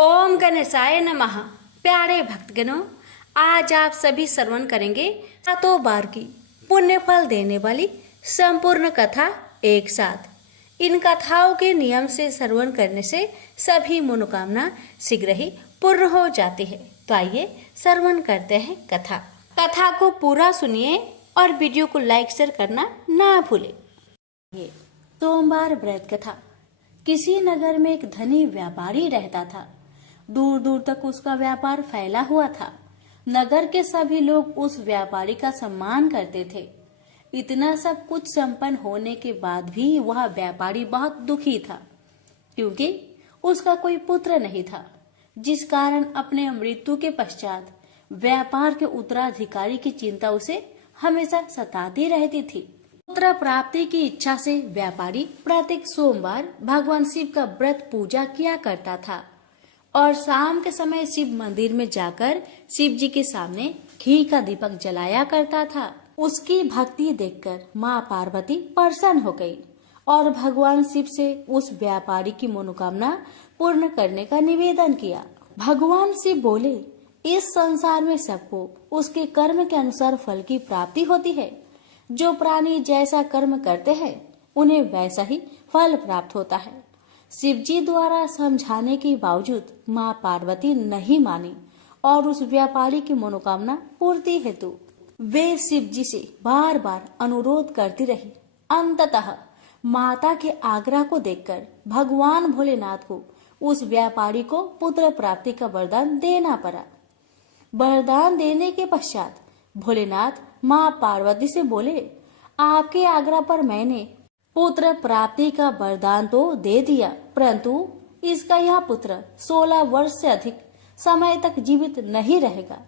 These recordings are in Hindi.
ओम गणेशाय नमः। प्यारे भक्तगणों, आज आप सभी श्रवण करेंगे सातों बार की पुण्य फल देने वाली संपूर्ण कथा एक साथ। इन कथाओं के नियम से श्रवण करने से सभी मनोकामना शीघ्र ही पूर्ण हो जाती है। तो आइए श्रवण करते हैं कथा। कथा को पूरा सुनिए और वीडियो को लाइक शेयर करना ना भूलें। ये सोमवार व्रत कथा। किसी नगर में एक धनी व्यापारी रहता था। दूर दूर तक उसका व्यापार फैला हुआ था। नगर के सभी लोग उस व्यापारी का सम्मान करते थे। इतना सब कुछ संपन्न होने के बाद भी वह व्यापारी बहुत दुखी था, क्योंकि उसका कोई पुत्र नहीं था, जिस कारण अपने मृत्यु के पश्चात व्यापार के उत्तराधिकारी की चिंता उसे हमेशा सताती रहती थी। पुत्र प्राप्ति की इच्छा से व्यापारी प्रत्येक सोमवार भगवान शिव का व्रत पूजा किया करता था और शाम के समय शिव मंदिर में जाकर शिव जी के सामने घी का दीपक जलाया करता था। उसकी भक्ति देखकर माँ पार्वती प्रसन्न हो गई और भगवान शिव से उस व्यापारी की मनोकामना पूर्ण करने का निवेदन किया। भगवान शिव बोले, इस संसार में सबको उसके कर्म के अनुसार फल की प्राप्ति होती है। जो प्राणी जैसा कर्म करते हैं उन्हें वैसा ही फल प्राप्त होता है। शिव जी द्वारा समझाने के बावजूद माँ पार्वती नहीं मानी और उस व्यापारी की मनोकामना पूर्ति हेतु वे शिव जी से बार बार अनुरोध करती रही। अंततः माता के आग्रह को देखकर भगवान भोलेनाथ को उस व्यापारी को पुत्र प्राप्ति का वरदान देना पड़ा। वरदान देने के पश्चात भोलेनाथ माँ पार्वती से बोले, आपके आग्रह पर मैंने पुत्र प्राप्ति का वरदान तो दे दिया, परंतु इसका यह पुत्र 16 वर्ष से अधिक समय तक जीवित नहीं रहेगा।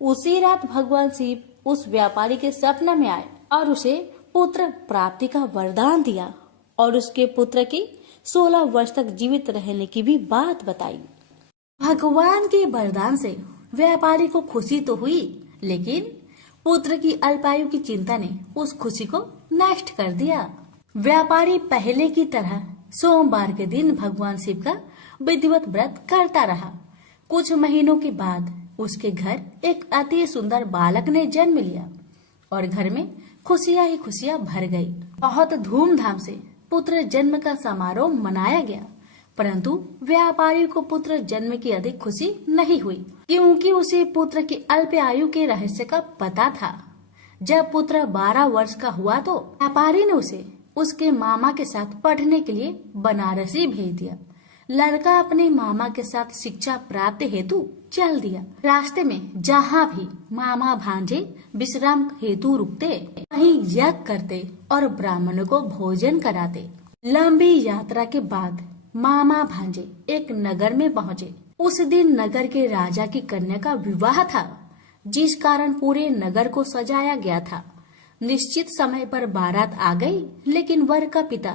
उसी रात भगवान शिव उस व्यापारी के सपने में आए और उसे पुत्र प्राप्ति का वरदान दिया और उसके पुत्र की 16 वर्ष तक जीवित रहने की भी बात बताई। भगवान के वरदान से व्यापारी को खुशी तो हुई, लेकिन पुत्र की अल्पायु की चिंता ने उस खुशी को नष्ट कर दिया। व्यापारी पहले की तरह सोमवार के दिन भगवान शिव का विधिवत व्रत करता रहा। कुछ महीनों के बाद उसके घर एक अति सुंदर बालक ने जन्म लिया और घर में खुशियां ही खुशियां भर गई। बहुत धूमधाम से पुत्र जन्म का समारोह मनाया गया, परंतु व्यापारी को पुत्र जन्म की अधिक खुशी नहीं हुई, क्योंकि उसे पुत्र की अल्प आयु के रहस्य का पता था। जब पुत्र 12 वर्ष का हुआ तो व्यापारी ने उसे उसके मामा के साथ पढ़ने के लिए बनारसी भेज दिया। लड़का अपने मामा के साथ शिक्षा प्राप्त हेतु चल दिया। रास्ते में जहाँ भी मामा भांजे विश्राम हेतु रुकते, वहीं यज्ञ करते और ब्राह्मणों को भोजन कराते। लंबी यात्रा के बाद मामा भांजे एक नगर में पहुँचे। उस दिन नगर के राजा की कन्या का विवाह था, जिस कारण पूरे नगर को सजाया गया था। निश्चित समय पर बारात आ गई, लेकिन वर का पिता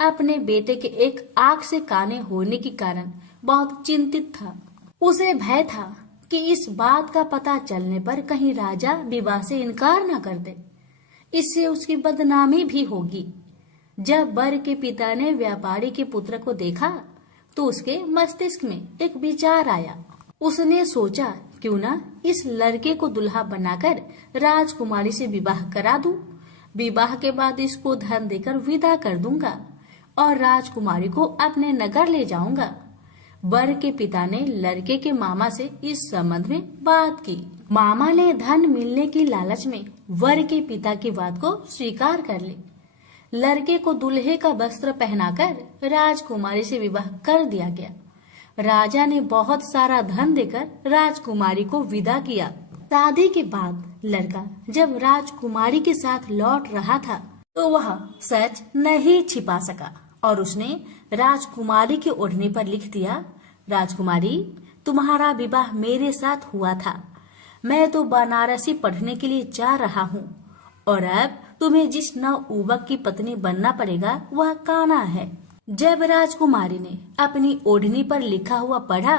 अपने बेटे के एक आंख से काने होने के कारण बहुत चिंतित था। उसे भय था कि इस बात का पता चलने पर कहीं राजा विवाह से इनकार न कर दे, इससे उसकी बदनामी भी होगी। जब वर के पिता ने व्यापारी के पुत्र को देखा तो उसके मस्तिष्क में एक विचार आया। उसने सोचा, क्यों ना इस लड़के को दुल्हा बनाकर राजकुमारी से विवाह करा दूं। विवाह के बाद इसको धन देकर विदा कर दूंगा और राजकुमारी को अपने नगर ले जाऊंगा। वर के पिता ने लड़के के मामा से इस संबंध में बात की। मामा ने धन मिलने की लालच में वर के पिता की बात को स्वीकार कर ली। लड़के को दूल्हे का वस्त्र पहनाकर राजकुमारी से विवाह कर दिया गया। राजा ने बहुत सारा धन देकर राजकुमारी को विदा किया। शादी के बाद लड़का जब राजकुमारी के साथ लौट रहा था तो वह सच नहीं छिपा सका और उसने राजकुमारी की ओढ़नी पर लिख दिया, राजकुमारी, तुम्हारा विवाह मेरे साथ हुआ था। मैं तो बनारसी पढ़ने के लिए जा रहा हूँ और अब तुम्हें जिस नवयुवक की पत्नी बनना पड़ेगा वह कान्हा है। जब राजकुमारी ने अपनी ओढ़नी पर लिखा हुआ पढ़ा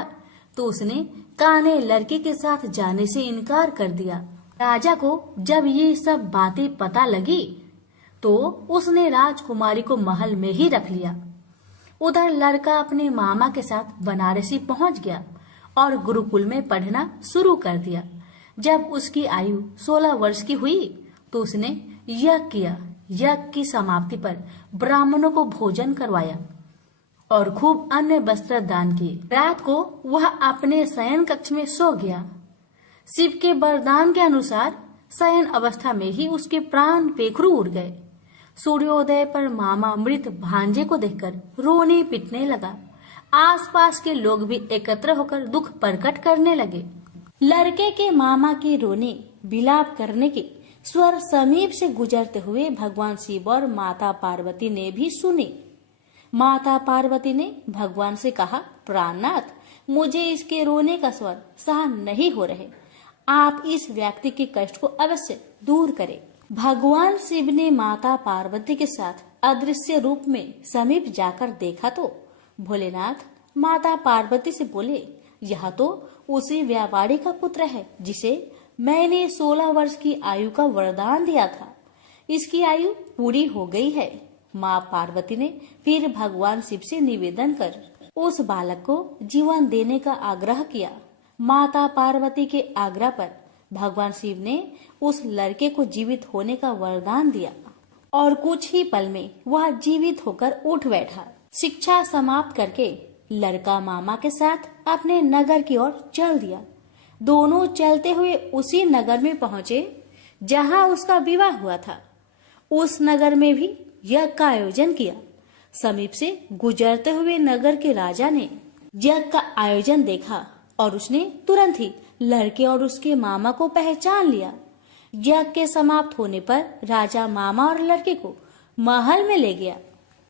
तो उसने कान्हे लड़के के साथ जाने से इनकार कर दिया। राजा को जब ये सब बातें पता लगी तो उसने राजकुमारी को महल में ही रख लिया। उधर लड़का अपने मामा के साथ बनारसी पहुंच गया और गुरुकुल में पढ़ना शुरू कर दिया। जब उसकी आयु 16 वर्ष की हुई तो उसने यज्ञ किया। यज्ञ की समाप्ति पर ब्राह्मणों को भोजन करवाया और खूब अन्य वस्त्र दान किए। रात को वह अपने शयन कक्ष में सो गया। शिव के वरदान के अनुसार शयन अवस्था में ही उसके प्राण पेखरू उड़ गए। सूर्योदय पर मामा मृत भांजे को देखकर रोने पिटने लगा। आसपास के लोग भी एकत्र होकर दुख प्रकट करने लगे। लड़के के मामा के रोने विलाप करने के स्वर समीप से गुजरते हुए भगवान शिव और माता पार्वती ने भी सुने। माता पार्वती ने भगवान से कहा, प्राणनाथ, मुझे इसके रोने का स्वर सहन नहीं हो रहे, आप इस व्यक्ति के कष्ट को अवश्य दूर करें। भगवान शिव ने माता पार्वती के साथ अदृश्य रूप में समीप जाकर देखा तो भोलेनाथ माता पार्वती से बोले, यह तो उसी व्यापारी का पुत्र है जिसे मैंने 16 वर्ष की आयु का वरदान दिया था। इसकी आयु पूरी हो गई है। माँ पार्वती ने फिर भगवान शिव से निवेदन कर उस बालक को जीवन देने का आग्रह किया। माता पार्वती के आग्रह पर भगवान शिव ने उस लड़के को जीवित होने का वरदान दिया और कुछ ही पल में वह जीवित होकर उठ बैठा। शिक्षा समाप्त करके लड़का मामा के साथ अपने नगर की ओर चल दिया। दोनों चलते हुए उसी नगर में पहुंचे जहां उसका विवाह हुआ था। उस नगर में भी यज्ञ का आयोजन किया। समीप से गुजरते हुए नगर के राजा ने यज्ञ का आयोजन देखा और उसने तुरंत ही लड़के और उसके मामा को पहचान लिया। यज्ञ के समाप्त होने पर राजा मामा और लड़के को महल में ले गया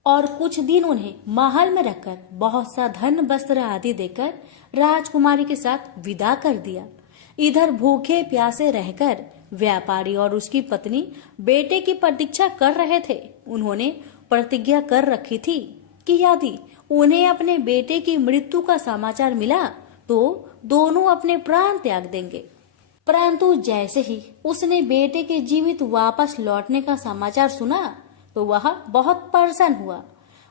और कुछ दिन उन्हें महल में रखकर बहुत सा धन वस्त्र आदि देकर राजकुमारी के साथ विदा कर दिया। इधर भूखे प्यासे रहकर व्यापारी और उसकी पत्नी बेटे की प्रतीक्षा कर रहे थे। उन्होंने प्रतिज्ञा कर रखी थी कि यदि उन्हें अपने बेटे की मृत्यु का समाचार मिला तो दोनों अपने प्राण त्याग देंगे। परंतु जैसे ही उसने बेटे के जीवित वापस लौटने का समाचार सुना तो वह बहुत परेशान हुआ।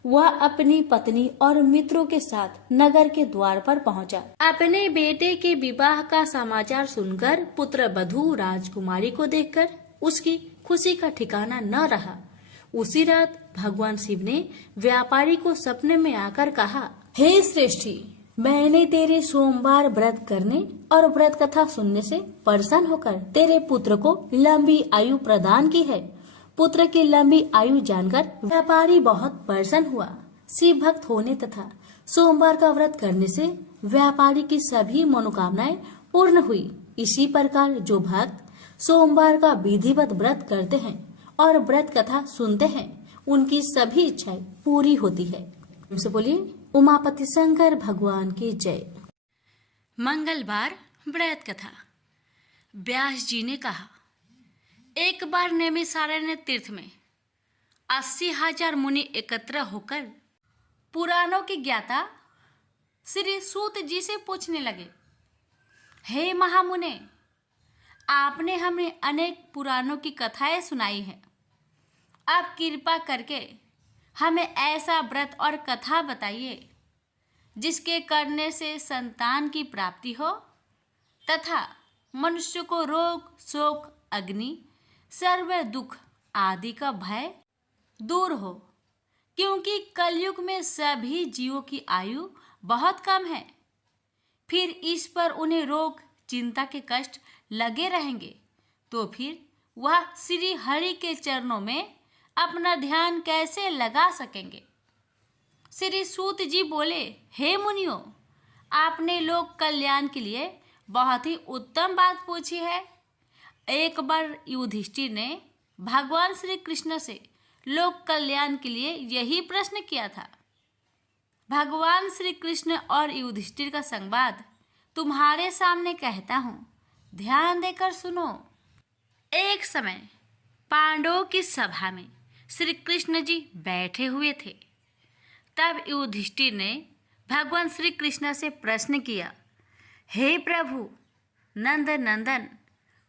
वह अपनी पत्नी और मित्रों के साथ नगर के द्वार पर पहुंचा। अपने बेटे के विवाह का समाचार सुनकर पुत्र वधू राजकुमारी को देखकर उसकी खुशी का ठिकाना न रहा। उसी रात भगवान शिव ने व्यापारी को सपने में आकर कहा, हे श्रेष्ठी, मैंने तेरे सोमवार व्रत करने और व्रत कथा सुनने से प्रसन्न होकर तेरे पुत्र को लंबी आयु प्रदान की है। पुत्र की लंबी आयु जानकर व्यापारी बहुत प्रसन्न हुआ। शिव भक्त होने तथा सोमवार का व्रत करने से व्यापारी की सभी मनोकामनाएं पूर्ण हुई। इसी प्रकार जो भक्त सोमवार का विधिवत व्रत करते हैं और व्रत कथा सुनते हैं, उनकी सभी इच्छाएं पूरी होती है। उनसे बोलिए उमापति शंकर भगवान की जय। मंगलवार व्रत कथा। व्यास जी ने कहा, एक बार नैमिषारण्य तीर्थ में 80,000 मुनि एकत्र होकर पुराणों के ज्ञाता श्री सूत जी से पूछने लगे, हे महामुने, आपने हमें अनेक पुराणों की कथाएं सुनाई है। आप कृपा करके हमें ऐसा व्रत और कथा बताइए जिसके करने से संतान की प्राप्ति हो तथा मनुष्य को रोग, शोक, अग्नि, सर्व दुख आदि का भय दूर हो, क्योंकि कलयुग में सभी जीवों की आयु बहुत कम है। फिर इस पर उन्हें रोग, चिंता के कष्ट लगे रहेंगे तो फिर वह श्री हरि के चरणों में अपना ध्यान कैसे लगा सकेंगे। श्री सूत जी बोले, हे मुनियों, आपने लोक कल्याण के लिए बहुत ही उत्तम बात पूछी है। एक बार युधिष्ठिर ने भगवान श्री कृष्ण से लोक कल्याण के लिए यही प्रश्न किया था। भगवान श्री कृष्ण और युधिष्ठिर का संवाद तुम्हारे सामने कहता हूँ, ध्यान देकर सुनो। एक समय पांडवों की सभा में श्री कृष्ण जी बैठे हुए थे। तब युधिष्ठिर ने भगवान श्री कृष्ण से प्रश्न किया, हे प्रभु, नंद नंदन,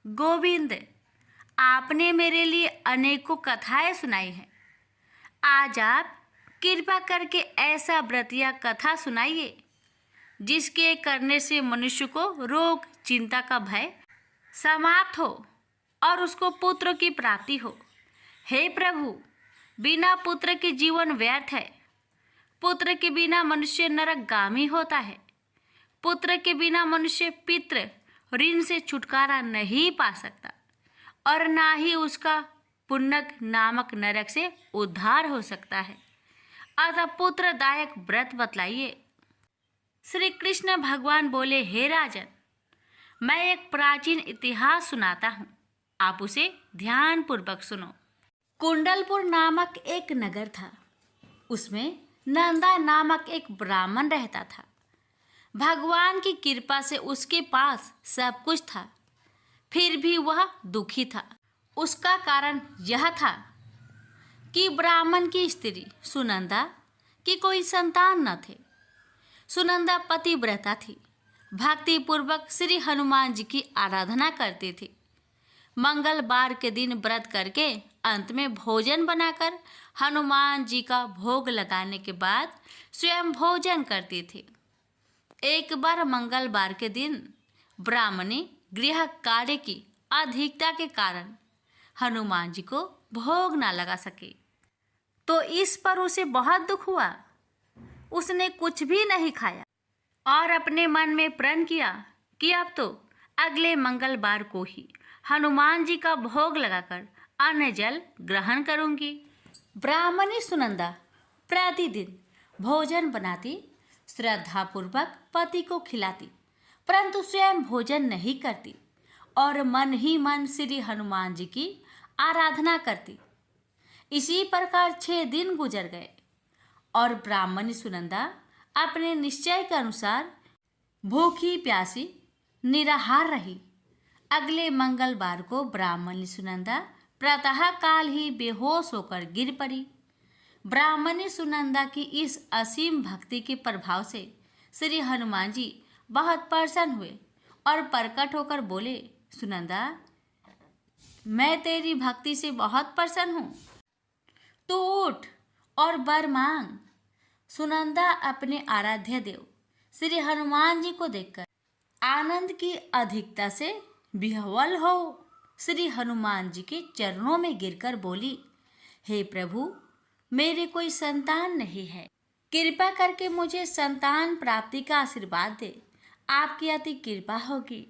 गोविंद, आपने मेरे लिए अनेकों कथाएं सुनाई हैं। आज आप कृपा करके ऐसा व्रत या कथा सुनाइए जिसके करने से मनुष्य को रोग चिंता का भय समाप्त हो और उसको पुत्र की प्राप्ति हो। हे प्रभु, बिना पुत्र के जीवन व्यर्थ है। पुत्र के बिना मनुष्य नरकगामी होता है। पुत्र के बिना मनुष्य पितृ ऋण से छुटकारा नहीं पा सकता और ना ही उसका पुण्यक नामक नरक से उद्धार हो सकता है। अतः पुत्रदायक व्रत बतलाइए। श्री कृष्ण भगवान बोले, हे राजन, मैं एक प्राचीन इतिहास सुनाता हूँ, आप उसे ध्यान पूर्वक सुनो। कुंडलपुर नामक एक नगर था। उसमें नंदा नामक एक ब्राह्मण रहता था। भगवान की कृपा से उसके पास सब कुछ था, फिर भी वह दुखी था। उसका कारण यह था कि ब्राह्मण की स्त्री सुनंदा की कोई संतान न थे। सुनंदा पतिव्रता थी, भक्ति पूर्वक श्री हनुमान जी की आराधना करती थी। मंगलवार के दिन व्रत करके अंत में भोजन बनाकर हनुमान जी का भोग लगाने के बाद स्वयं भोजन करती थी। एक बार मंगलवार के दिन ब्राह्मणी गृह कार्य की अधिकता के कारण हनुमान जी को भोग ना लगा सके, तो इस पर उसे बहुत दुख हुआ। उसने कुछ भी नहीं खाया और अपने मन में प्रण किया कि अब तो अगले मंगलवार को ही हनुमान जी का भोग लगाकर अन्न जल ग्रहण करूंगी। ब्राह्मणी सुनंदा प्रतिदिन भोजन बनाती, श्रद्धापूर्वक पति को खिलाती, परंतु स्वयं भोजन नहीं करती और मन ही मन श्री हनुमान जी की आराधना करती। इसी प्रकार 6 दिन गुजर गए और ब्राह्मणी सुनंदा अपने निश्चय के अनुसार भूखी प्यासी निराहार रही। अगले मंगलवार को ब्राह्मणी सुनंदा प्रातः काल ही बेहोश होकर गिर पड़ी। ब्राह्मणी सुनंदा की इस असीम भक्ति के प्रभाव से श्री हनुमान जी बहुत प्रसन्न हुए और प्रकट होकर बोले, सुनंदा, मैं तेरी भक्ति से बहुत प्रसन्न हूँ, तू उठ और वर मांग। सुनंदा अपने आराध्य देव श्री हनुमान जी को देखकर आनंद की अधिकता से विह्वल हो श्री हनुमान जी के चरणों में गिरकर बोली, हे प्रभु, मेरे कोई संतान नहीं है, कृपा करके मुझे संतान प्राप्ति का आशीर्वाद दे, आपकी अति कृपा होगी।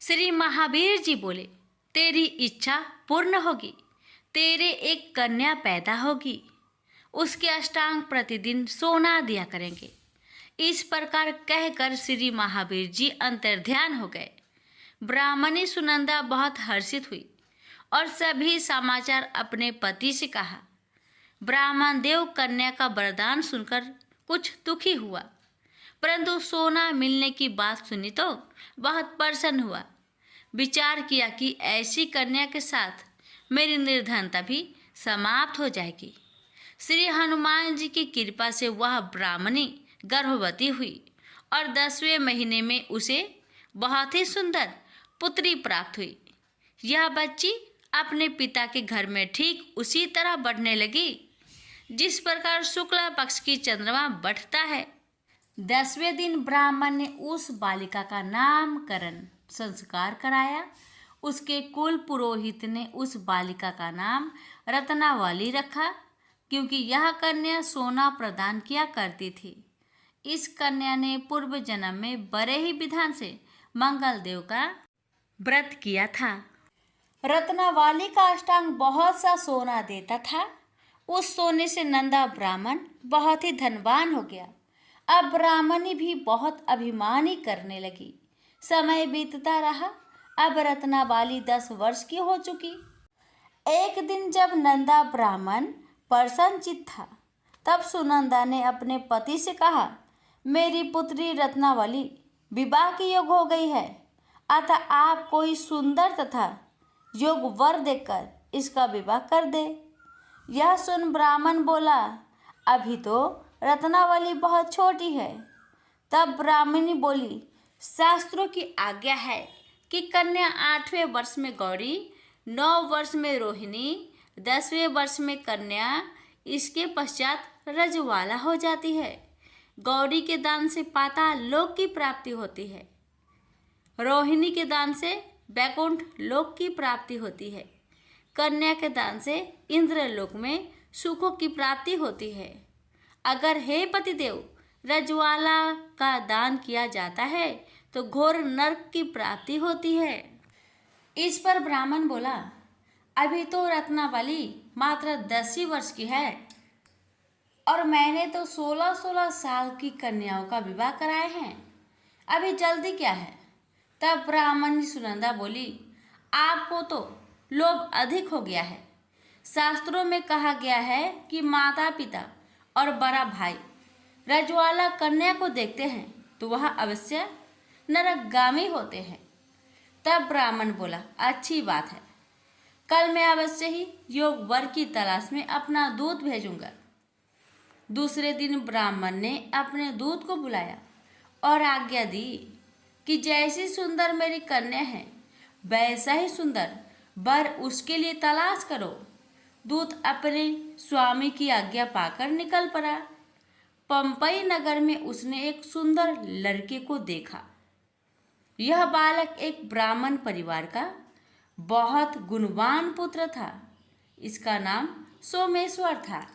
श्री महावीर जी बोले, तेरी इच्छा पूर्ण होगी, तेरे एक कन्या पैदा होगी, उसके अष्टांग प्रतिदिन सोना दिया करेंगे। इस प्रकार कहकर श्री महावीर जी अंतर्ध्यान हो गए। ब्राह्मणी सुनंदा बहुत हर्षित हुई और सभी समाचार अपने पति से कहा। ब्राह्मण देव कन्या का वरदान सुनकर कुछ दुखी हुआ, परंतु सोना मिलने की बात सुनी तो बहुत प्रसन्न हुआ। विचार किया कि ऐसी कन्या के साथ मेरी निर्धनता भी समाप्त हो जाएगी। श्री हनुमान जी की कृपा से वह ब्राह्मणी गर्भवती हुई और 10वें महीने में उसे बहुत ही सुंदर पुत्री प्राप्त हुई। यह बच्ची अपने पिता के घर में ठीक उसी तरह बढ़ने लगी जिस प्रकार शुक्ला पक्ष की चंद्रमा बढ़ता है। 10वें दिन ब्राह्मण ने उस बालिका का नामकरण संस्कार कराया। उसके कुल पुरोहित ने उस बालिका का नाम रत्नावली रखा, क्योंकि यह कन्या सोना प्रदान किया करती थी। इस कन्या ने पूर्व जन्म में बड़े ही विधान से मंगल देव का व्रत किया था। रत्नावली का अष्टांग बहुत सा सोना देता था। उस सोने से नंदा ब्राह्मण बहुत ही धनवान हो गया। अब ब्राह्मणी भी बहुत अभिमानी करने लगी। समय बीतता रहा। अब रत्नावली 10 वर्ष की हो चुकी। एक दिन जब नंदा ब्राह्मण प्रसन्नचित्त था, तब सुनंदा ने अपने पति से कहा, मेरी पुत्री रत्नावली विवाह की योग हो गई है, अतः आप कोई सुंदर तथा योग वर देकर इसका विवाह कर दे। यह सुन ब्राह्मण बोला, अभी तो रत्नावली बहुत छोटी है। तब ब्राह्मणी बोली, शास्त्रों की आज्ञा है कि कन्या 8वें वर्ष में गौरी, 9 वर्ष में रोहिणी, 10वें वर्ष में कन्या, इसके पश्चात रजवाला हो जाती है। गौरी के दान से पाताल लोक की प्राप्ति होती है। रोहिणी के दान से वैकुंठ लोक की प्राप्ति होती है। कन्या के दान से इंद्रलोक में सुखों की प्राप्ति होती है। अगर हे पतिदेव रजवाला का दान किया जाता है तो घोर नरक की प्राप्ति होती है। इस पर ब्राह्मण बोला, अभी तो रत्नावली मात्र 10 ही वर्ष की है और मैंने तो 16-16 साल की कन्याओं का विवाह कराए हैं, अभी जल्दी क्या है। तब ब्राह्मण सुनंदा बोली, आपको तो लोभ अधिक हो गया है। शास्त्रों में कहा गया है कि माता पिता और बड़ा भाई रजवाला कन्या को देखते हैं तो वह अवश्य नरकगामी होते हैं। तब ब्राह्मण बोला, अच्छी बात है, कल मैं अवश्य ही योग वर की तलाश में अपना दूत भेजूंगा। दूसरे दिन ब्राह्मण ने अपने दूत को बुलाया और आज्ञा दी कि जैसी सुंदर मेरी कन्या है वैसा ही सुंदर वर उसके लिए तलाश करो। दूत अपने स्वामी की आज्ञा पाकर निकल पड़ा। पंपई नगर में उसने एक सुंदर लड़के को देखा। यह बालक एक ब्राह्मण परिवार का बहुत गुणवान पुत्र था। इसका नाम सोमेश्वर था।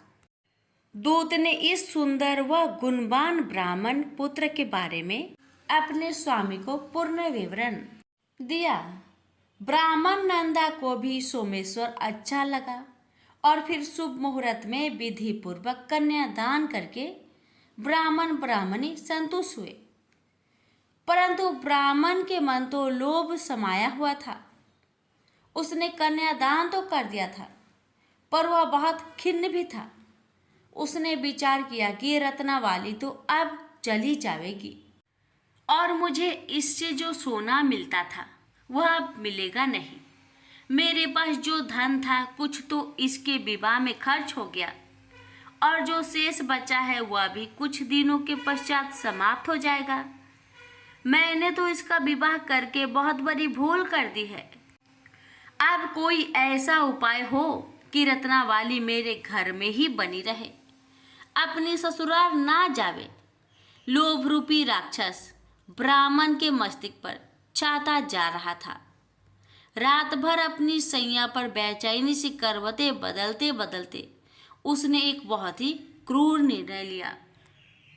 दूत ने इस सुंदर व गुणवान ब्राह्मण पुत्र के बारे में अपने स्वामी को पूर्ण विवरण दिया। ब्राह्मण नंदा को भी सोमेश्वर अच्छा लगा और फिर शुभ मुहूर्त में विधि पूर्वक कन्यादान करके ब्राह्मण ब्राह्मणी संतुष्ट हुए। परंतु ब्राह्मण के मन तो लोभ समाया हुआ था। उसने कन्यादान तो कर दिया था पर वह बहुत खिन्न भी था। उसने विचार किया कि रत्नावली तो अब चली जाएगी और मुझे इससे जो सोना मिलता था वह अब मिलेगा नहीं। मेरे पास जो धन था कुछ तो इसके विवाह में खर्च हो गया और जो शेष बचा है वह भी कुछ दिनों के पश्चात समाप्त हो जाएगा। मैंने तो इसका विवाह करके बहुत बड़ी भूल कर दी है। अब कोई ऐसा उपाय हो कि रत्नावली मेरे घर में ही बनी रहे, अपनी ससुराल ना जावे। लोभ रूपी राक्षस ब्राह्मण के मस्तिष्क पर छाता जा रहा था। रात भर अपनी सैया पर बेचैनी से करवटें बदलते बदलते उसने एक बहुत ही क्रूर निर्णय लिया।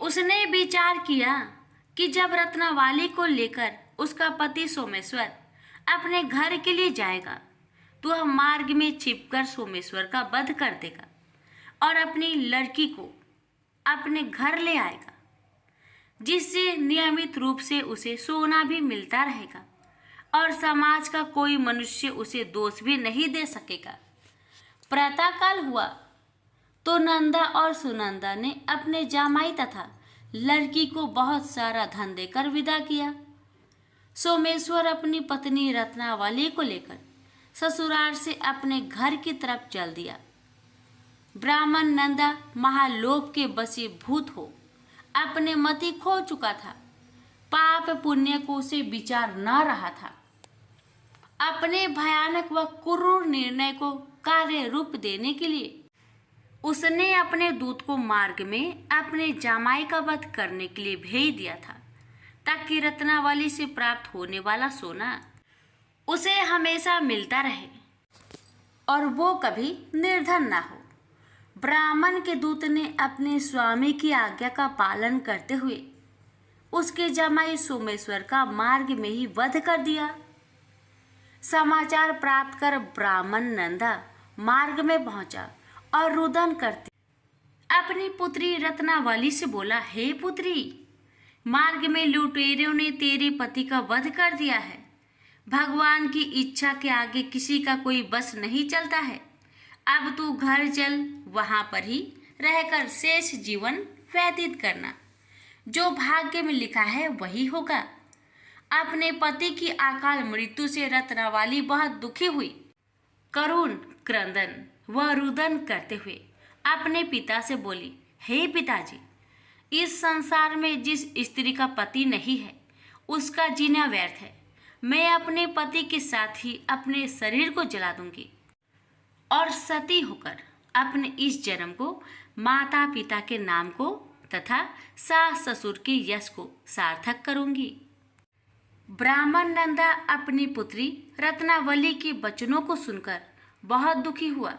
उसने विचार किया कि जब रत्नावली को लेकर उसका पति सोमेश्वर अपने घर के लिए जाएगा तो वह मार्ग में छिपकर सोमेश्वर का वध कर देगा और अपनी लड़की को अपने घर ले आएगा, जिससे नियमित रूप से उसे सोना भी मिलता रहेगा और समाज का कोई मनुष्य उसे दोष भी नहीं दे सकेगा। प्रातःकाल हुआ तो नंदा और सुनंदा ने अपने जामाई तथा लड़की को बहुत सारा धन देकर विदा किया। सोमेश्वर अपनी पत्नी रत्नावली को लेकर ससुराल से अपने घर की तरफ चल दिया। ब्राह्मण नंदा महालोभ के वशीभूत हो अपने मति खो चुका था। पाप पुण्य को उसे विचार न रहा था। अपने भयानक व क्रूर निर्णय को कार्य रूप देने के लिए उसने अपने दूत को मार्ग में अपने जामाई का वध करने के लिए भेज दिया था, ताकि रत्नावली से प्राप्त होने वाला सोना उसे हमेशा मिलता रहे और वो कभी निर्धन ना हो। ब्राह्मण के दूत ने अपने स्वामी की आज्ञा का पालन करते हुए उसके जमाई सोमेश्वर का मार्ग में ही वध कर दिया। समाचार प्राप्त कर ब्राह्मण नंदा मार्ग में पहुंचा और रुदन करते अपनी पुत्री रत्नावली से बोला, हे पुत्री, मार्ग में लुटेरों ने तेरे पति का वध कर दिया है। भगवान की इच्छा के आगे किसी का कोई बस नहीं चलता है। अब तू घर चल, वहां पर ही रहकर शेष जीवन व्यतीत करना। जो भाग्य में लिखा है वही होगा। अपने पति की अकाल मृत्यु से रत्नावली बहुत दुखी हुई। करुण क्रंदन व रुदन करते हुए अपने पिता से बोली, हे पिताजी, इस संसार में जिस स्त्री का पति नहीं है उसका जीना व्यर्थ है। मैं अपने पति के साथ ही अपने शरीर को जला दूंगी और सती होकर अपने इस जन्म को माता पिता के नाम को तथा सास ससुर के यश को सार्थक करूंगी। ब्राह्मण नंदा अपनी पुत्री रत्नावली के वचनों को सुनकर बहुत दुखी हुआ।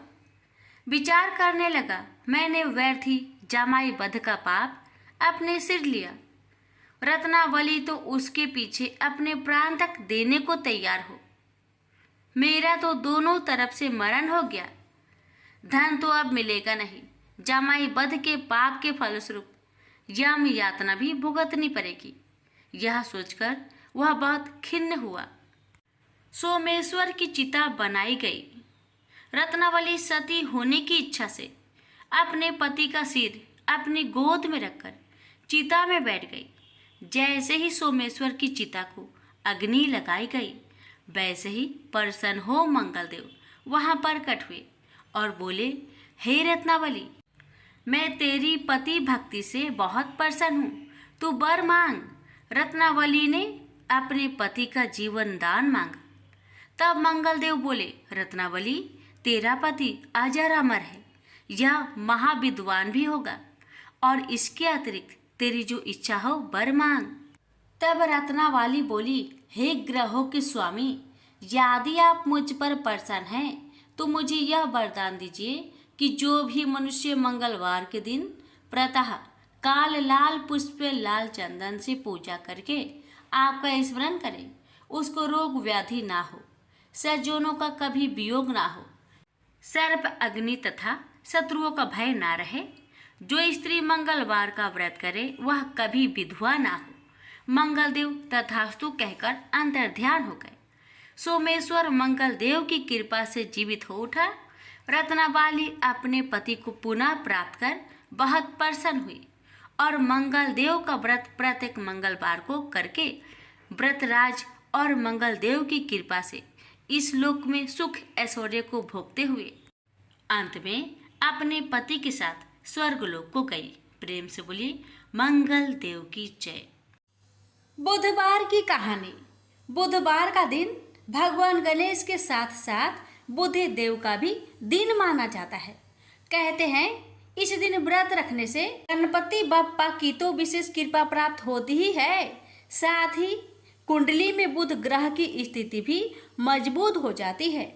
विचार करने लगा, मैंने व्यर्थी जमाई वध का पाप अपने सिर लिया। रत्नावली तो उसके पीछे अपने प्राण तक देने को तैयार हो। मेरा तो दोनों तरफ से मरण हो गया। धन तो अब मिलेगा नहीं। जमाई वध के पाप के फलस्वरूप यम यातना भी भुगतनी पड़ेगी। यह सोचकर वह बहुत खिन्न हुआ। सोमेश्वर की चिता बनाई गई। रत्नावली सती होने की इच्छा से अपने पति का सिर अपनी गोद में रखकर चिता में बैठ गई। जैसे ही सोमेश्वर की चिता को अग्नि लगाई गई, वैसे ही प्रसन्न हो मंगलदेव वहां प्रकट हुए और बोले, हे रत्नावली, मैं तेरी पति भक्ति से बहुत प्रसन्न हूँ, तू वर मांग। रत्नावली ने अपने पति का जीवन दान मांगा। तब मंगलदेव बोले, रत्नावली, तेरा पति अजर अमर है, यह महाविद्वान भी होगा और इसके अतिरिक्त तेरी जो इच्छा हो वर मांग। तब रत्नावली बोली, हे ग्रहों के स्वामी, यदि आप मुझ पर प्रसन्न हैं तो मुझे यह वरदान दीजिए कि जो भी मनुष्य मंगलवार के दिन प्रातः काल लाल पुष्प लाल चंदन से पूजा करके आपका स्मरण करे, उसको रोग व्याधि ना हो, सज्जनों का कभी वियोग ना हो, सर्प अग्नि तथा शत्रुओं का भय ना रहे। जो स्त्री मंगलवार का व्रत करे वह कभी विधवा ना हो। मंगलदेव तथास्तु कहकर अंतर्ध्यान हो गए। सोमेश्वर मंगलदेव की कृपा से जीवित हो उठा। रत्नावली अपने पति को पुनः प्राप्त कर बहुत प्रसन्न हुई और मंगलदेव का व्रत प्रत्येक मंगलवार को करके व्रतराज और मंगलदेव की कृपा से इस लोक में सुख ऐश्वर्य को भोगते हुए अंत में अपने पति के साथ स्वर्गलोक को गई। प्रेम से बोलिए मंगल देव की जय। बुधवार की कहानी। बुधवार का दिन भगवान गणेश के साथ साथ बुध देव का भी दिन माना जाता है। कहते हैं इस दिन व्रत रखने से गणपति बप्पा की तो विशेष कृपा प्राप्त होती ही है, साथ ही कुंडली में बुध ग्रह की स्थिति भी मजबूत हो जाती है।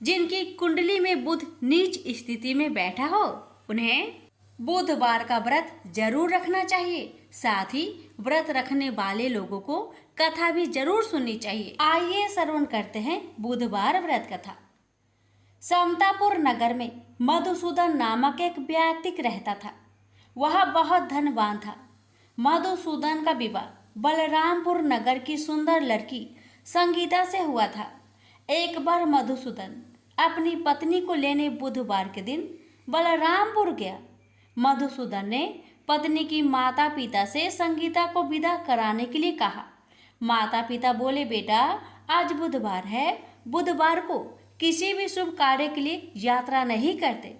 जिनकी कुंडली में बुध नीच स्थिति में बैठा हो उन्हें बुधवार का व्रत जरूर रखना चाहिए। साथ ही व्रत रखने वाले लोगों को कथा भी जरूर सुननी चाहिए। आइए श्रवण करते हैं बुधवार व्रत कथा। समतापुर नगर में मधुसूदन नामक एक व्यक्ति रहता था। वह बहुत धनवान था। मधुसूदन का विवाह बलरामपुर नगर की सुंदर लड़की संगीता से हुआ था। एक बार मधुसूदन अपनी पत्नी को लेने बुधवार के दिन बलरामपुर गया। मधुसूदन ने पत्नी की माता पिता से संगीता को विदा कराने के लिए कहा। माता पिता बोले, बेटा आज बुधवार है, बुधवार को किसी भी शुभ कार्य के लिए यात्रा नहीं करते।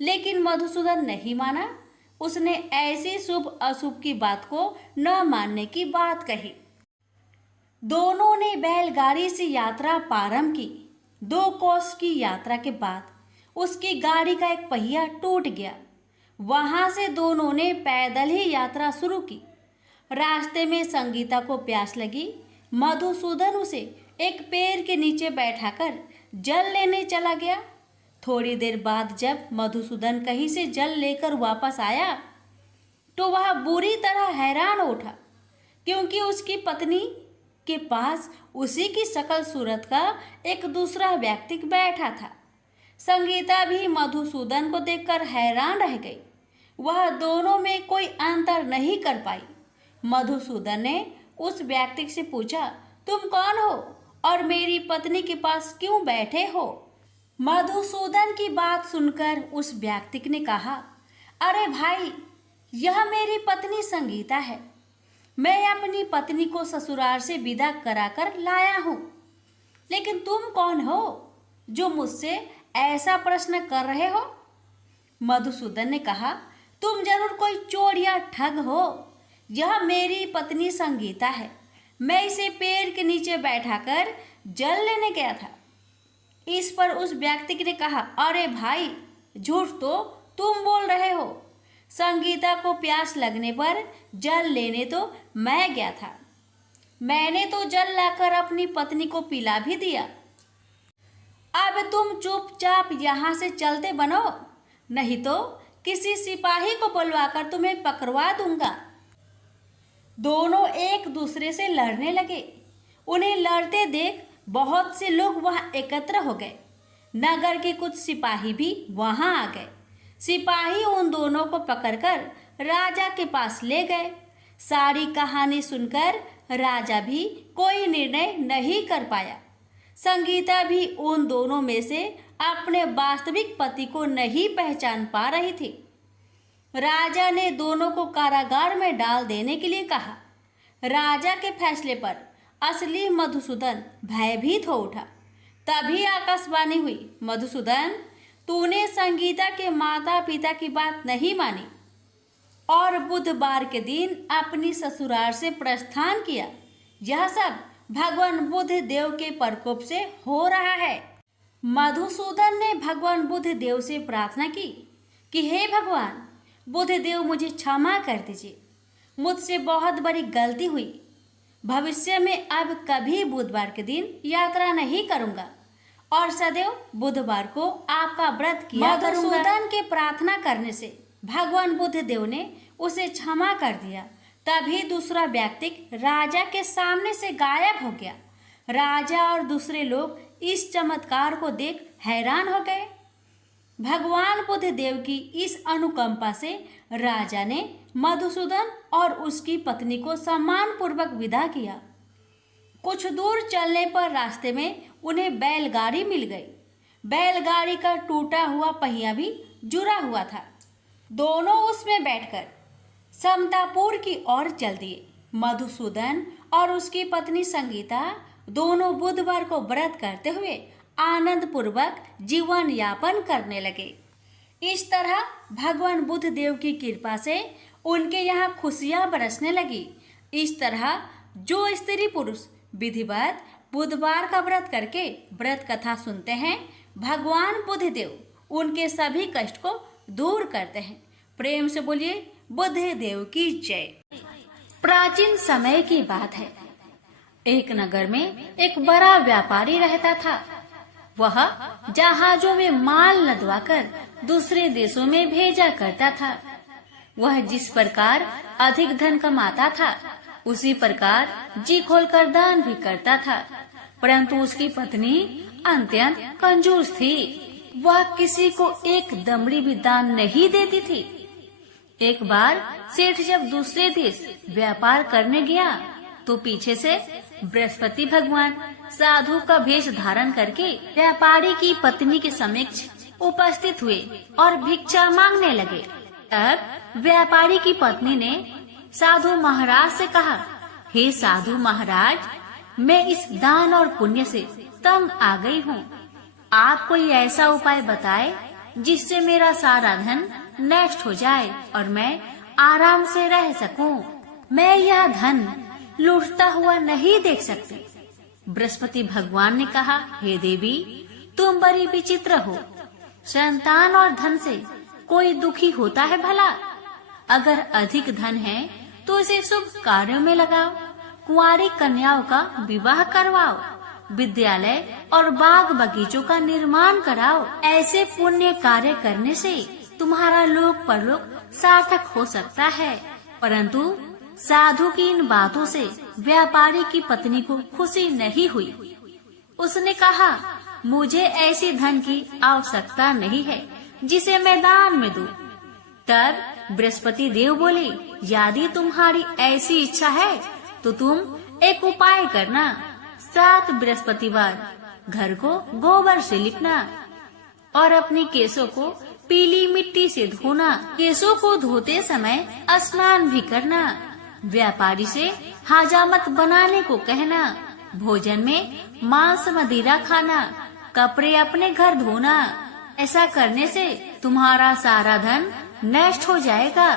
लेकिन मधुसूदन नहीं माना। उसने ऐसी शुभ अशुभ की बात को न मानने की बात कही। दोनों ने बैलगाड़ी से यात्रा प्रारंभ की। 2 कोस की यात्रा के बाद उसकी गाड़ी का एक पहिया टूट गया। वहां से दोनों ने पैदल ही यात्रा शुरू की। रास्ते में संगीता को प्यास लगी। मधुसूदन उसे एक पेड़ के नीचे बैठाकर जल लेने चला गया। थोड़ी देर बाद जब मधुसूदन कहीं से जल लेकर वापस आया तो वह बुरी तरह हैरान उठा, क्योंकि उसकी पत्नी के पास उसी की शकल सूरत का एक दूसरा व्यक्ति बैठा था। संगीता भी मधुसूदन को देखकर हैरान रह गई। वह दोनों में कोई अंतर नहीं कर पाई। मधुसूदन ने उस व्यक्ति से पूछा, तुम कौन हो और मेरी पत्नी के पास क्यों बैठे हो? मधुसूदन की बात सुनकर उस व्यक्ति ने कहा, अरे भाई, यह मेरी पत्नी संगीता है। मैं अपनी पत्नी को ससुराल से विदा कराकर लाया हूँ। लेकिन तुम कौन हो जो मुझसे ऐसा प्रश्न कर रहे हो? मधुसूदन ने कहा, तुम जरूर कोई चोर या ठग हो। यह मेरी पत्नी संगीता है। मैं इसे पेड़ के नीचे बैठाकर जल लेने गया था। इस पर उस व्यक्ति ने कहा, अरे भाई, झूठ तो तुम बोल रहे हो। संगीता को प्यास लगने पर जल लेने तो मैं गया था। मैंने तो जल लाकर अपनी पत्नी को पिला भी दिया। अब तुम चुपचाप यहाँ से चलते बनो, नहीं तो किसी सिपाही को बुलवाकर तुम्हें पकड़वा दूंगा। दोनों एक दूसरे से लड़ने लगे। उन्हें लड़ते देख बहुत से लोग वहां एकत्र हो गए। नगर के कुछ सिपाही भी वहां आ गए। सिपाही उन दोनों को पकड़कर राजा के पास ले गए। सारी कहानी सुनकर राजा भी कोई निर्णय नहीं कर पाया। संगीता भी उन दोनों में से अपने वास्तविक पति को नहीं पहचान पा रही थी। राजा ने दोनों को कारागार में डाल देने के लिए कहा। राजा के फैसले पर असली मधुसूदन भयभीत हो उठा। तभी आकाशवाणी हुई, मधुसूदन, तूने संगीता के माता पिता की बात नहीं मानी और बुधवार के दिन अपनी ससुराल से प्रस्थान किया। यह सब भगवान बुद्ध देव के प्रकोप से हो रहा है। मधुसूदन ने भगवान बुद्ध देव से प्रार्थना की कि हे भगवान बुद्ध देव, मुझे क्षमा कर दीजिए। मुझसे बहुत बड़ी गलती हुई। भविष्य में अब कभी बुधवार के दिन यात्रा नहीं करूंगा और सदैव बुधवार को आपका व्रत किया करूंगा। मधुसूदन के प्रार्थना करने से भगवान बुद्ध देव ने उसे क्षमा कर दिया। तभी दूसरा व्यक्ति राजा के सामने से गायब हो गया। राजा और दूसरे लोग इस चमत्कार को देख हैरान हो गए। भगवान बुद्ध देव की इस अनुकंपा से राजा ने मधुसूदन और उसकी पत्नी को सम्मानपूर्वक विदा किया। कुछ दूर चलने पर रास्ते में उन्हें बैलगाड़ी मिल गई। बैलगाड़ी का टूटा हुआ पहिया भी जुड़ा हुआ था। दोनों उसमें बैठकर समतापुर की ओर चल दिए। मधुसूदन और उसकी पत्नी संगीता दोनों बुधवार को व्रत करते हुए आनंद पूर्वक जीवन यापन करने लगे। इस तरह भगवान बुद्ध देव की कृपा से उनके यहाँ खुशियाँ बरसने लगी। इस तरह जो स्त्री पुरुष विधिवत बुधवार का व्रत करके व्रत कथा सुनते हैं, भगवान बुद्ध देव उनके सभी कष्ट को दूर करते हैं। प्रेम से बोलिए बुद्ध देव की जय। प्राचीन समय की बात है। एक नगर में एक बड़ा व्यापारी रहता था। वह जहाजों में माल लदवाकर दूसरे देशों में भेजा करता था। वह जिस प्रकार अधिक धन कमाता था, उसी प्रकार जी खोलकर दान भी करता था। परंतु उसकी पत्नी अत्यंत कंजूस थी। वह किसी को एक दमड़ी भी दान नहीं देती थी। एक बार सेठ जब दूसरे देश व्यापार करने गया तो पीछे से बृहस्पति भगवान साधु का वेश धारण करके व्यापारी की पत्नी के समक्ष उपस्थित हुए और भिक्षा मांगने लगे। तब व्यापारी की पत्नी ने साधु महाराज से कहा, हे साधु महाराज, मैं इस दान और पुण्य से तंग आ गई हूँ। आप कोई ऐसा उपाय बताए जिससे मेरा सारा धन नष्ट हो जाए और मैं आराम से रह सकूं। मैं यह धन लूटता हुआ नहीं देख सकती। बृहस्पति भगवान ने कहा, हे देवी, तुम बड़ी विचित्र हो। संतान और धन से कोई दुखी होता है भला? अगर अधिक धन है तो इसे शुभ कार्यों में लगाओ। कुंवारी कन्याओं का विवाह करवाओ। विद्यालय और बाग बगीचों का निर्माण कराओ। ऐसे पुण्य कार्य करने से तुम्हारा लोक परलोक सार्थक हो सकता है। परंतु साधु की इन बातों से व्यापारी की पत्नी को खुशी नहीं हुई। उसने कहा, मुझे ऐसी धन की आवश्यकता नहीं है जिसे मैं दान में दूं। तब बृहस्पति देव बोले, यदि तुम्हारी ऐसी इच्छा है तो तुम एक उपाय करना। 7 बृहस्पतिवार घर को गोबर से लिपना और अपने केसों को पीली मिट्टी से धोना। केसों को धोते समय स्नान भी करना। व्यापारी से हजामत बनाने को कहना। भोजन में मांस मदिरा खाना। कपड़े अपने घर धोना। ऐसा करने से तुम्हारा सारा धन नष्ट हो जाएगा।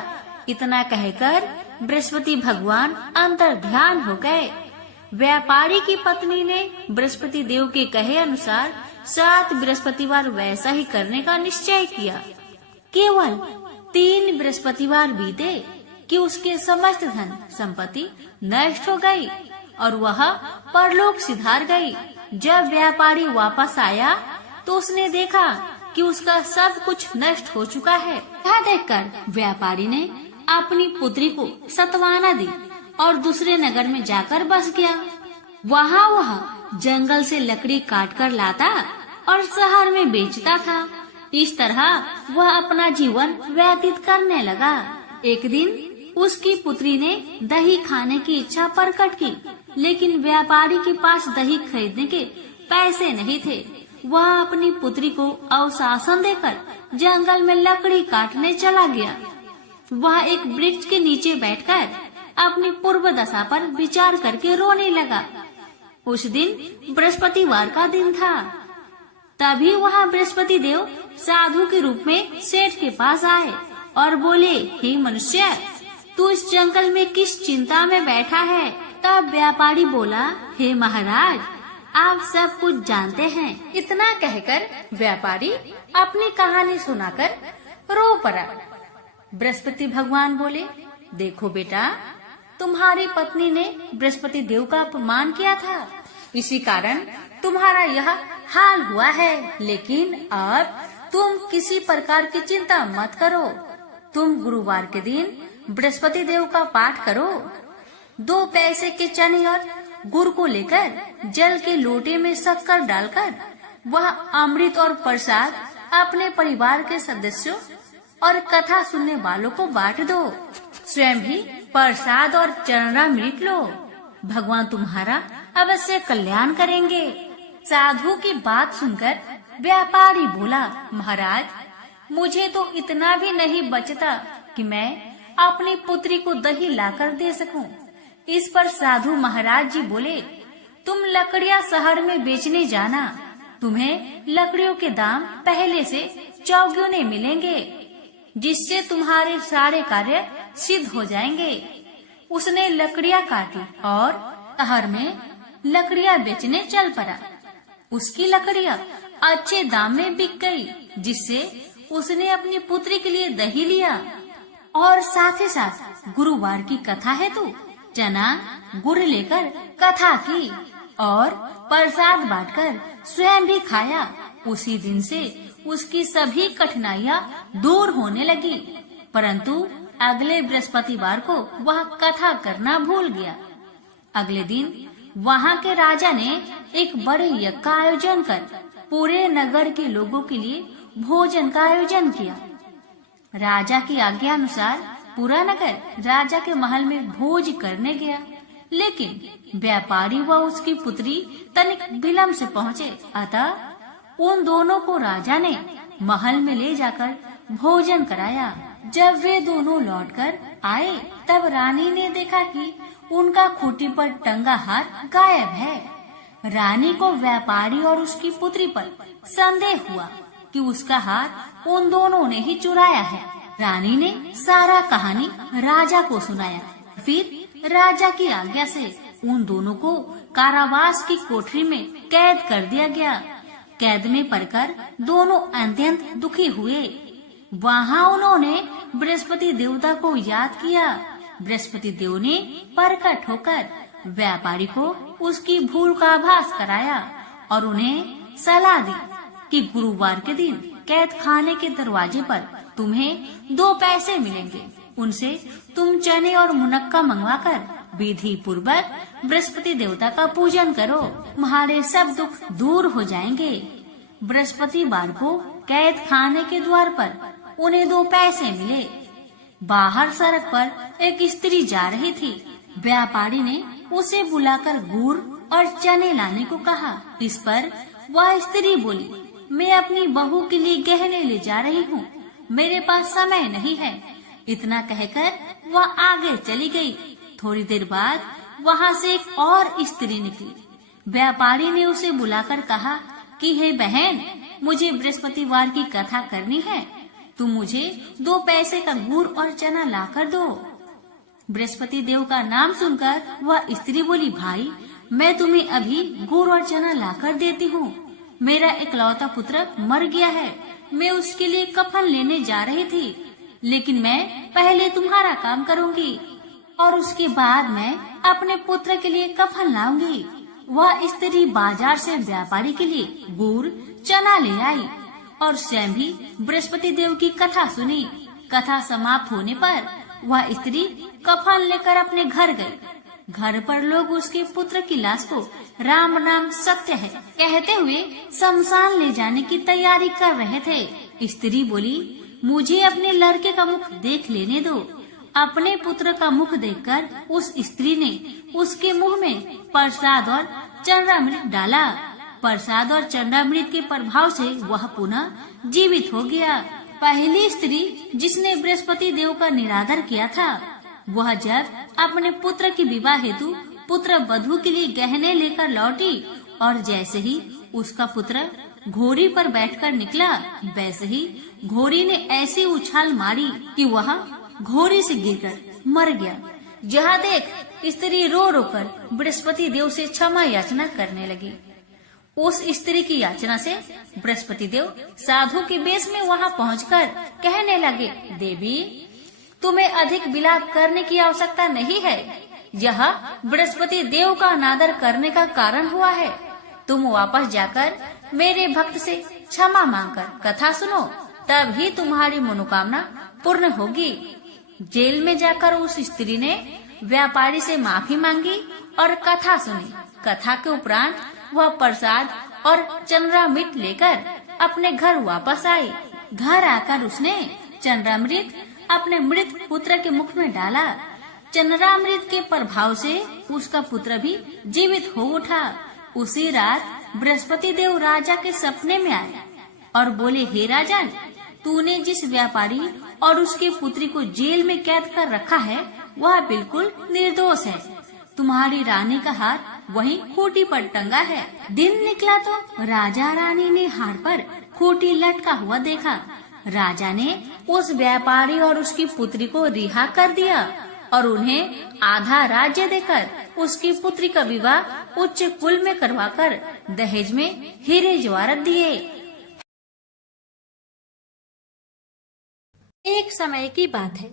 इतना कहकर बृहस्पति भगवान अंतर ध्यान हो गए। व्यापारी की पत्नी ने बृहस्पति देव के कहे अनुसार 7 बृहस्पतिवार वैसा ही करने का निश्चय किया। केवल 3 बृहस्पतिवार बीते कि उसके समस्त धन संपत्ति नष्ट हो गई और वह परलोक सिधार गई। जब व्यापारी वापस आया तो उसने देखा कि उसका सब कुछ नष्ट हो चुका है। यह देखकर व्यापारी ने अपनी पुत्री को सत्वाना दी और दूसरे नगर में जाकर बस गया। वहाँ वह जंगल से लकड़ी काट कर लाता और शहर में बेचता था। इस तरह वह अपना जीवन व्यतीत करने लगा। एक दिन उसकी पुत्री ने दही खाने की इच्छा प्रकट की, लेकिन व्यापारी के पास दही खरीदने के पैसे नहीं थे। वह अपनी पुत्री को अवशासन देकर जंगल में लकड़ी काटने चला गया। वह एक वृक्ष के नीचे बैठकर अपनी पूर्व दशा पर विचार करके रोने लगा। उस दिन बृहस्पतिवार का दिन था। तभी वहाँ बृहस्पति देव साधु के रूप में सेठ के पास आए और बोले, हे मनुष्य, तू इस जंगल में किस चिंता में बैठा है? तब व्यापारी बोला, हे महाराज, आप सब कुछ जानते हैं। इतना कहकर व्यापारी अपनी कहानी सुनाकर रो पड़ा। बृहस्पति भगवान बोले, देखो बेटा, तुम्हारी पत्नी ने बृहस्पति देव का अपमान किया था, इसी कारण तुम्हारा यह हाल हुआ है। लेकिन अब तुम किसी प्रकार की चिंता मत करो। तुम गुरुवार के दिन बृहस्पति देव का पाठ करो। 2 पैसे के चने और गुड़ को लेकर जल के लोटे में शक्कर डालकर वह अमृत और प्रसाद अपने परिवार के सदस्यों और कथा सुनने वालों को बांट दो। स्वयं भी प्रसाद और चरणामृत लो। भगवान तुम्हारा अवश्य कल्याण करेंगे। साधु की बात सुनकर व्यापारी बोला, महाराज, मुझे तो इतना भी नहीं बचता कि मैं अपनी पुत्री को दही लाकर दे सकूं। इस पर साधु महाराज जी बोले, तुम लकड़ियां शहर में बेचने जाना। तुम्हें लकड़ियों के दाम पहले से चौगुने मिलेंगे, जिससे तुम्हारे सारे कार्य सिद्ध हो जाएंगे। उसने लकड़ियां काटी और शहर में लकड़ियां बेचने चल पड़ा। उसकी लकड़ियां अच्छे दाम में बिक गई, जिससे उसने अपनी पुत्री के लिए दही लिया और साथ ही साथ गुरुवार की कथा है तो चना गुड़ लेकर कथा की और प्रसाद बांटकर स्वयं भी खाया। उसी दिन से उसकी सभी कठिनाइयां दूर होने लगी, परंतु अगले बृहस्पतिवार को वह कथा करना भूल गया। अगले दिन वहाँ के राजा ने एक बड़े यज्ञ का आयोजन कर पूरे नगर के लोगों के लिए भोजन का आयोजन किया। राजा की आज्ञा अनुसार पूरा नगर राजा के महल में भोज करने गया, लेकिन व्यापारी व उसकी पुत्री तनिक विलंब से पहुँचे। अतः उन दोनों को राजा ने महल में ले जाकर भोजन कराया। जब वे दोनों लौटकर आए, तब रानी ने देखा कि उनका खूंटी पर टंगा हार गायब है। रानी को व्यापारी और उसकी पुत्री पर संदेह हुआ कि उसका हार उन दोनों ने ही चुराया है। रानी ने सारा कहानी राजा को सुनाया। फिर राजा की आज्ञा से उन दोनों को कारावास की कोठरी में कैद कर दिया गया। कैद में पड़कर दोनों अत्यंत दुखी हुए। वहाँ उन्होंने बृहस्पति देवता को याद किया। बृहस्पति देव ने प्रकट होकर व्यापारी को उसकी भूल का आभास कराया और उन्हें सलाह दी कि गुरुवार के दिन कैद खाने के दरवाजे पर तुम्हें 2 पैसे मिलेंगे। उनसे तुम चने और मुनक्का मंगवाकर विधि पूर्वक बृहस्पति देवता का पूजन करो। तुम्हारे सब दुख दूर हो जाएंगे। बृहस्पतिवार को कैद खाने के द्वार पर उन्हें 2 पैसे मिले। बाहर सड़क पर एक स्त्री जा रही थी। व्यापारी ने उसे बुलाकर गुड़ और चने लाने को कहा। इस पर वह स्त्री बोली, मैं अपनी बहू के लिए गहने ले जा रही हूँ, मेरे पास समय नहीं है। इतना कहकर वह आगे चली गई। थोड़ी देर बाद वहाँ से एक और स्त्री निकली। व्यापारी ने उसे बुलाकर कहा कि हे बहन, मुझे बृहस्पतिवार की कथा करनी है, तुम मुझे 2 पैसे का गुड़ और चना लाकर दो। बृहस्पति देव का नाम सुनकर वह स्त्री बोली, भाई, मैं तुम्हें अभी गुड़ और चना लाकर देती हूँ। मेरा इकलौता पुत्र मर गया है। मैं उसके लिए कफन लेने जा रही थी, लेकिन मैं पहले तुम्हारा काम करूंगी और उसके बाद मैं अपने पुत्र के लिए कफन लाऊंगी। वह स्त्री बाजार से व्यापारी के लिए गुड़ चना ले आई और स्वयं भी बृहस्पति देव की कथा सुनी। कथा समाप्त होने पर वह स्त्री कफन लेकर अपने घर गई। घर पर लोग उसके पुत्र की लाश को राम नाम सत्य है कहते हुए शमशान ले जाने की तैयारी कर रहे थे। स्त्री बोली, मुझे अपने लड़के का मुख देख लेने दो। अपने पुत्र का मुख देखकर उस स्त्री ने उसके मुंह में प्रसाद और चंद्रामृत डाला। प्रसाद और चंद्रामृत के प्रभाव से वह पुनः जीवित हो गया। पहली स्त्री जिसने बृहस्पति देव का निरादर किया था, वह जब अपने पुत्र की विवाह हेतु पुत्र वधू के लिए गहने लेकर लौटी और जैसे ही उसका पुत्र घोड़ी पर बैठकर निकला, वैसे ही घोड़ी ने ऐसी उछाल मारी कि वह घोड़ी से गिरकर मर गया। जहाँ देख स्त्री रो रो कर बृहस्पति देव से क्षमा याचना करने लगी। उस स्त्री की याचना से बृहस्पति देव साधु के वेश में वहाँ पहुंचकर कहने लगे, देवी, तुम्हें अधिक विलाप करने की आवश्यकता नहीं है। यह बृहस्पति देव का अनादर करने का कारण हुआ है। तुम वापस जाकर मेरे भक्त से क्षमा मांगकर कथा सुनो, तब ही तुम्हारी मनोकामना पूर्ण होगी। जेल में जाकर उस स्त्री ने व्यापारी से माफी मांगी और कथा सुनी। कथा के उपरांत वह प्रसाद और चंद्रामृत लेकर अपने घर वापस आई। घर आकर उसने चंद्रामृत अपने मृत पुत्र के मुख में डाला। चंद्रामृत के प्रभाव से उसका पुत्र भी जीवित हो उठा। उसी रात बृहस्पति देव राजा के सपने में आए और बोले, हे राजन, तूने जिस व्यापारी और उसके पुत्री को जेल में कैद कर रखा है, वह बिल्कुल निर्दोष है। तुम्हारी रानी का हार वहीं खूंटी पर टंगा है। दिन निकला तो राजा रानी ने हार पर खूंटी लटका हुआ देखा। राजा ने उस व्यापारी और उसकी पुत्री को रिहा कर दिया और उन्हें आधा राज्य देकर उसकी पुत्री का विवाह उच्च कुल में करवाकर दहेज में हीरे जवाहरात दिए। एक समय की बात है।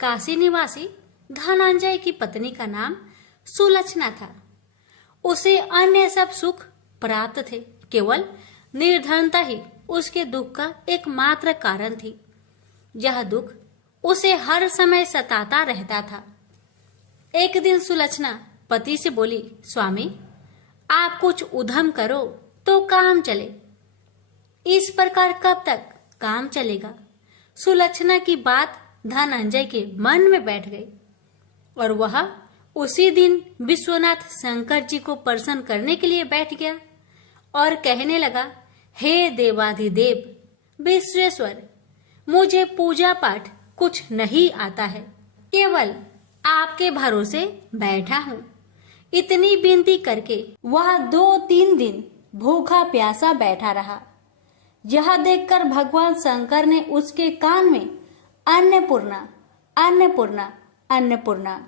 काशी निवासी धनंजय की पत्नी का नाम सुलक्षणा था। उसे अन्य सब सुख प्राप्त थे, केवल निर्धनता ही उसके दुख का एकमात्र कारण थी। यह दुख उसे हर समय सताता रहता था। एक दिन सुलक्षणा पति से बोली, स्वामी, आप कुछ उद्यम करो तो काम चले। इस प्रकार कब तक काम चलेगा? सुलक्षणा की बात धनंजय के मन में बैठ गई और वह उसी दिन विश्वनाथ शंकर जी को प्रसन्न करने के लिए बैठ गया और कहने लगा, हे देवाधिदेव विश्वेश्वर, मुझे पूजा पाठ कुछ नहीं आता है, केवल आपके भरोसे बैठा हूँ। इतनी विनती करके वह 2-3 दिन भूखा प्यासा बैठा रहा। यह देखकर भगवान शंकर ने उसके कान में अन्नपूर्णा अन्नपूर्णा अन्नपूर्णा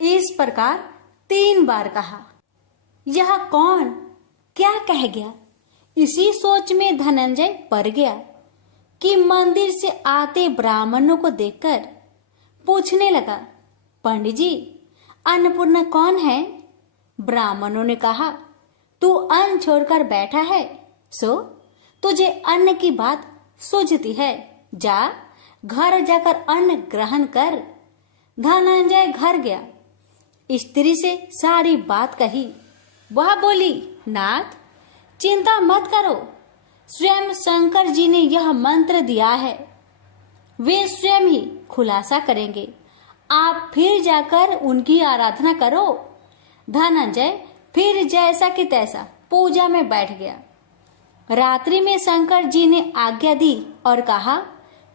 इस प्रकार 3 बार कहा। यह कौन क्या कह गया? इसी सोच में धनंजय पड़ गया कि मंदिर से आते ब्राह्मणों को देखकर पूछने लगा, पंडित जी, अन्नपूर्णा कौन है? ब्राह्मणों ने कहा, तू अन्न छोड़कर बैठा है, सो तुझे अन्न की बात सूझती है। जा घर जाकर अन्न ग्रहण कर। धनंजय घर गया, स्त्री से सारी बात कही। वह बोली, नाथ, चिंता मत करो, स्वयं शंकर जी ने यह मंत्र दिया है, वे स्वयं ही खुलासा करेंगे। आप फिर जाकर उनकी आराधना करो। धनंजय फिर जैसा कि तैसा पूजा में बैठ गया। रात्रि में शंकर जी ने आज्ञा दी और कहा,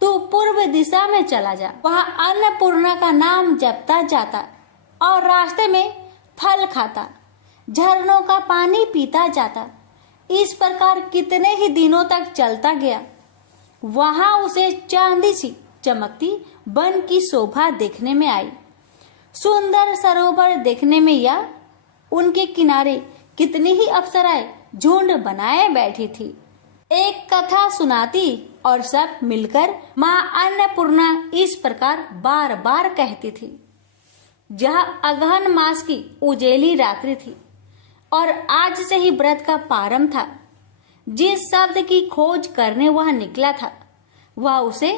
तू पूर्व दिशा में चला जा। वहाँ अन्नपूर्णा का नाम जपता जाता और रास्ते में फल खाता, झरनों का पानी पीता जाता। इस प्रकार कितने ही दिनों तक चलता गया। वहां उसे चांदी सी चमकती वन की शोभा देखने में आई। सुंदर सरोवर देखने में या उनके किनारे कितनी ही अप्सराएं झुंड बनाए बैठी थी, एक कथा सुनाती और सब मिलकर माँ अन्नपूर्णा इस प्रकार बार बार कहती थी। जहाँ अगहन मास की उजेली रात्रि थी और आज से ही व्रत का प्रारंभ था। जिस शब्द की खोज करने वह निकला था वह उसे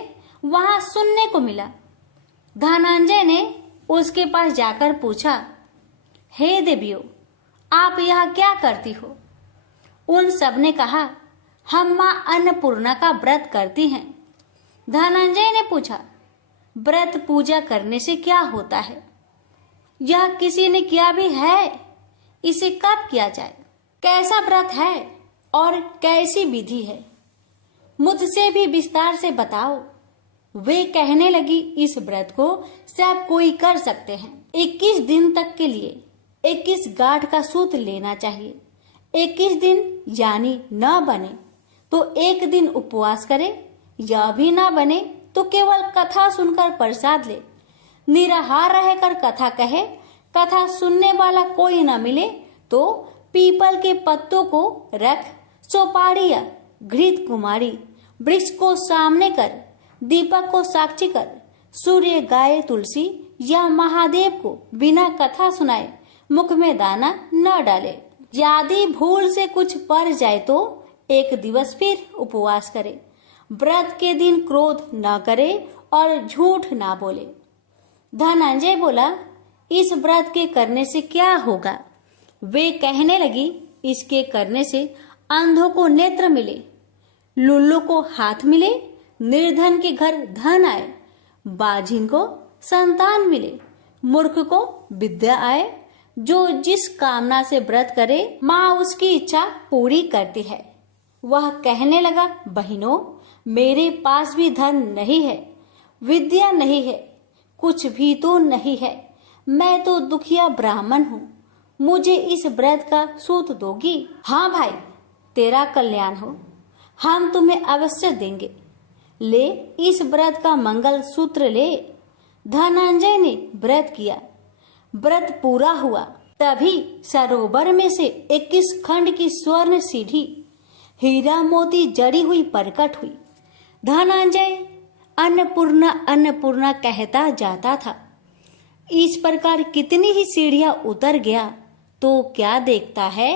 वहां सुनने को मिला। धनंजय ने उसके पास जाकर पूछा, हे देवियों, आप यहाँ क्या करती हो? उन सब ने कहा, हम माँ अन्नपूर्णा का व्रत करती हैं। धनंजय ने पूछा, व्रत पूजा करने से क्या होता है? यह किसी ने किया भी है? इसे कब किया जाए? कैसा व्रत है और कैसी विधि है? मुझसे भी विस्तार से बताओ। वे कहने लगी, इस व्रत को सब कोई कर सकते हैं। 21 दिन तक के लिए 21 गांठ का सूत लेना चाहिए। 21 दिन यानी न बने तो एक दिन उपवास करे, या भी ना बने तो केवल कथा सुनकर प्रसाद ले। निराहार रहकर कथा कहे, कथा सुनने वाला कोई न मिले तो पीपल के पत्तों को रख, चौपाड़ी या घृत कुमारी वृक्ष को सामने कर, दीपक को साक्षी कर, सूर्य, गाय, तुलसी या महादेव को बिना कथा सुनाए मुख में दाना न डाले। यदि भूल से कुछ पड़ जाए तो एक दिवस फिर उपवास करे। व्रत के दिन क्रोध न करे और झूठ ना बोले। धनंजय बोला, इस व्रत के करने से क्या होगा? वे कहने लगी, इसके करने से अंधों को नेत्र मिले, लुल्लू को हाथ मिले, निर्धन के घर धन आए, बाझिन को संतान मिले, मूर्ख को विद्या आए। जो जिस कामना से व्रत करे माँ उसकी इच्छा पूरी करती है। वह कहने लगा, बहनों, मेरे पास भी धन नहीं है, विद्या नहीं है, कुछ भी तो नहीं है। मैं तो दुखिया ब्राह्मण हूँ, मुझे इस व्रत का सूत दोगी? हाँ भाई, तेरा कल्याण हो, हम तुम्हें अवश्य देंगे। ले, इस व्रत का मंगल सूत्र ले। धनंजय ने व्रत किया। व्रत पूरा हुआ तभी सरोवर में से 21 खंड की स्वर्ण सीढ़ी हीरा मोती जड़ी हुई प्रकट हुई। धनंजय अन्नपूर्णा अन्नपूर्णा कहता जाता था। इस प्रकार कितनी ही सीढ़ियां उतर गया तो क्या देखता है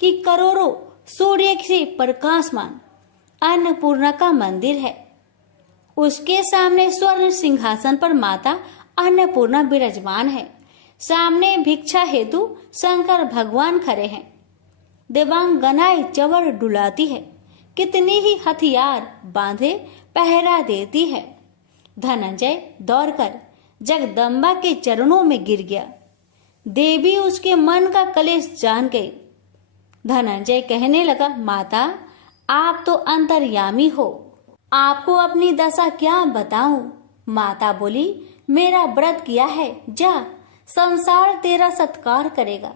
कि करोड़ों सूर्य से प्रकाशमान अन्नपूर्णा का मंदिर है। उसके सामने स्वर्ण सिंहासन पर माता अन्नपूर्णा विराजमान है। सामने भिक्षा हेतु शंकर भगवान खड़े हैं। देवांगनाएं चवर डुलाती है, कितनी ही हथियार बांधे पहरा देती है। धनंजय दौड़कर जगदम्बा के चरणों में गिर गया। देवी उसके मन का कलेश जान गई। धनंजय कहने लगा, माता, आप तो अंतर्यामी हो, आपको अपनी दशा क्या बताऊं? माता बोली, मेरा व्रत किया है, जा, संसार तेरा सत्कार करेगा।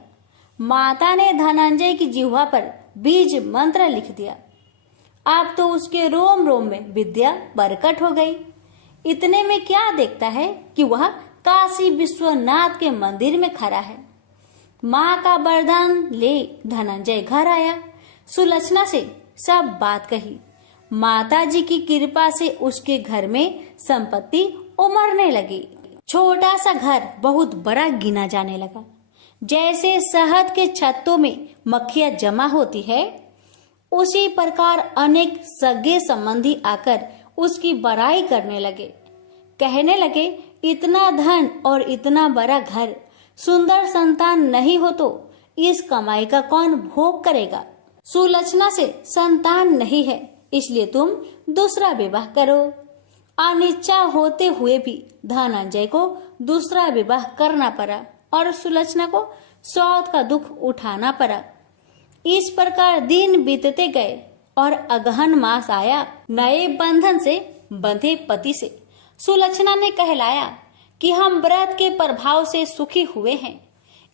माता ने धनंजय की जिह्वा पर बीज मंत्र लिख दिया। अब तो उसके रोम रोम में विद्या प्रकट हो गई। इतने में क्या देखता है कि वह काशी विश्वनाथ के मंदिर में खड़ा है। माँ का वरदान ले धनंजय घर आया। सुलक्षणा से सब बात कही। माता जी की कृपा से उसके घर में संपत्ति उमड़ने लगी। छोटा सा घर बहुत बड़ा गिना जाने लगा। जैसे शहद के छत्तों में मक्खियां जमा होती है, उसी प्रकार अनेक सगे संबंधी आकर उसकी बड़ाई करने लगे। कहने लगे, इतना धन और इतना बड़ा घर, सुंदर संतान नहीं हो तो इस कमाई का कौन भोग करेगा? सुलक्षणा से संतान नहीं है, इसलिए तुम दूसरा विवाह करो। अनिच्छा होते हुए भी धनंजय को दूसरा विवाह करना पड़ा और सुलक्षणा को सौत का दुख उठाना पड़ा। इस प्रकार दिन बीतते गए और अगहन मास आया। नए बंधन से बंधे पति से सुलक्षणा ने कहलाया कि हम व्रत के प्रभाव से सुखी हुए हैं,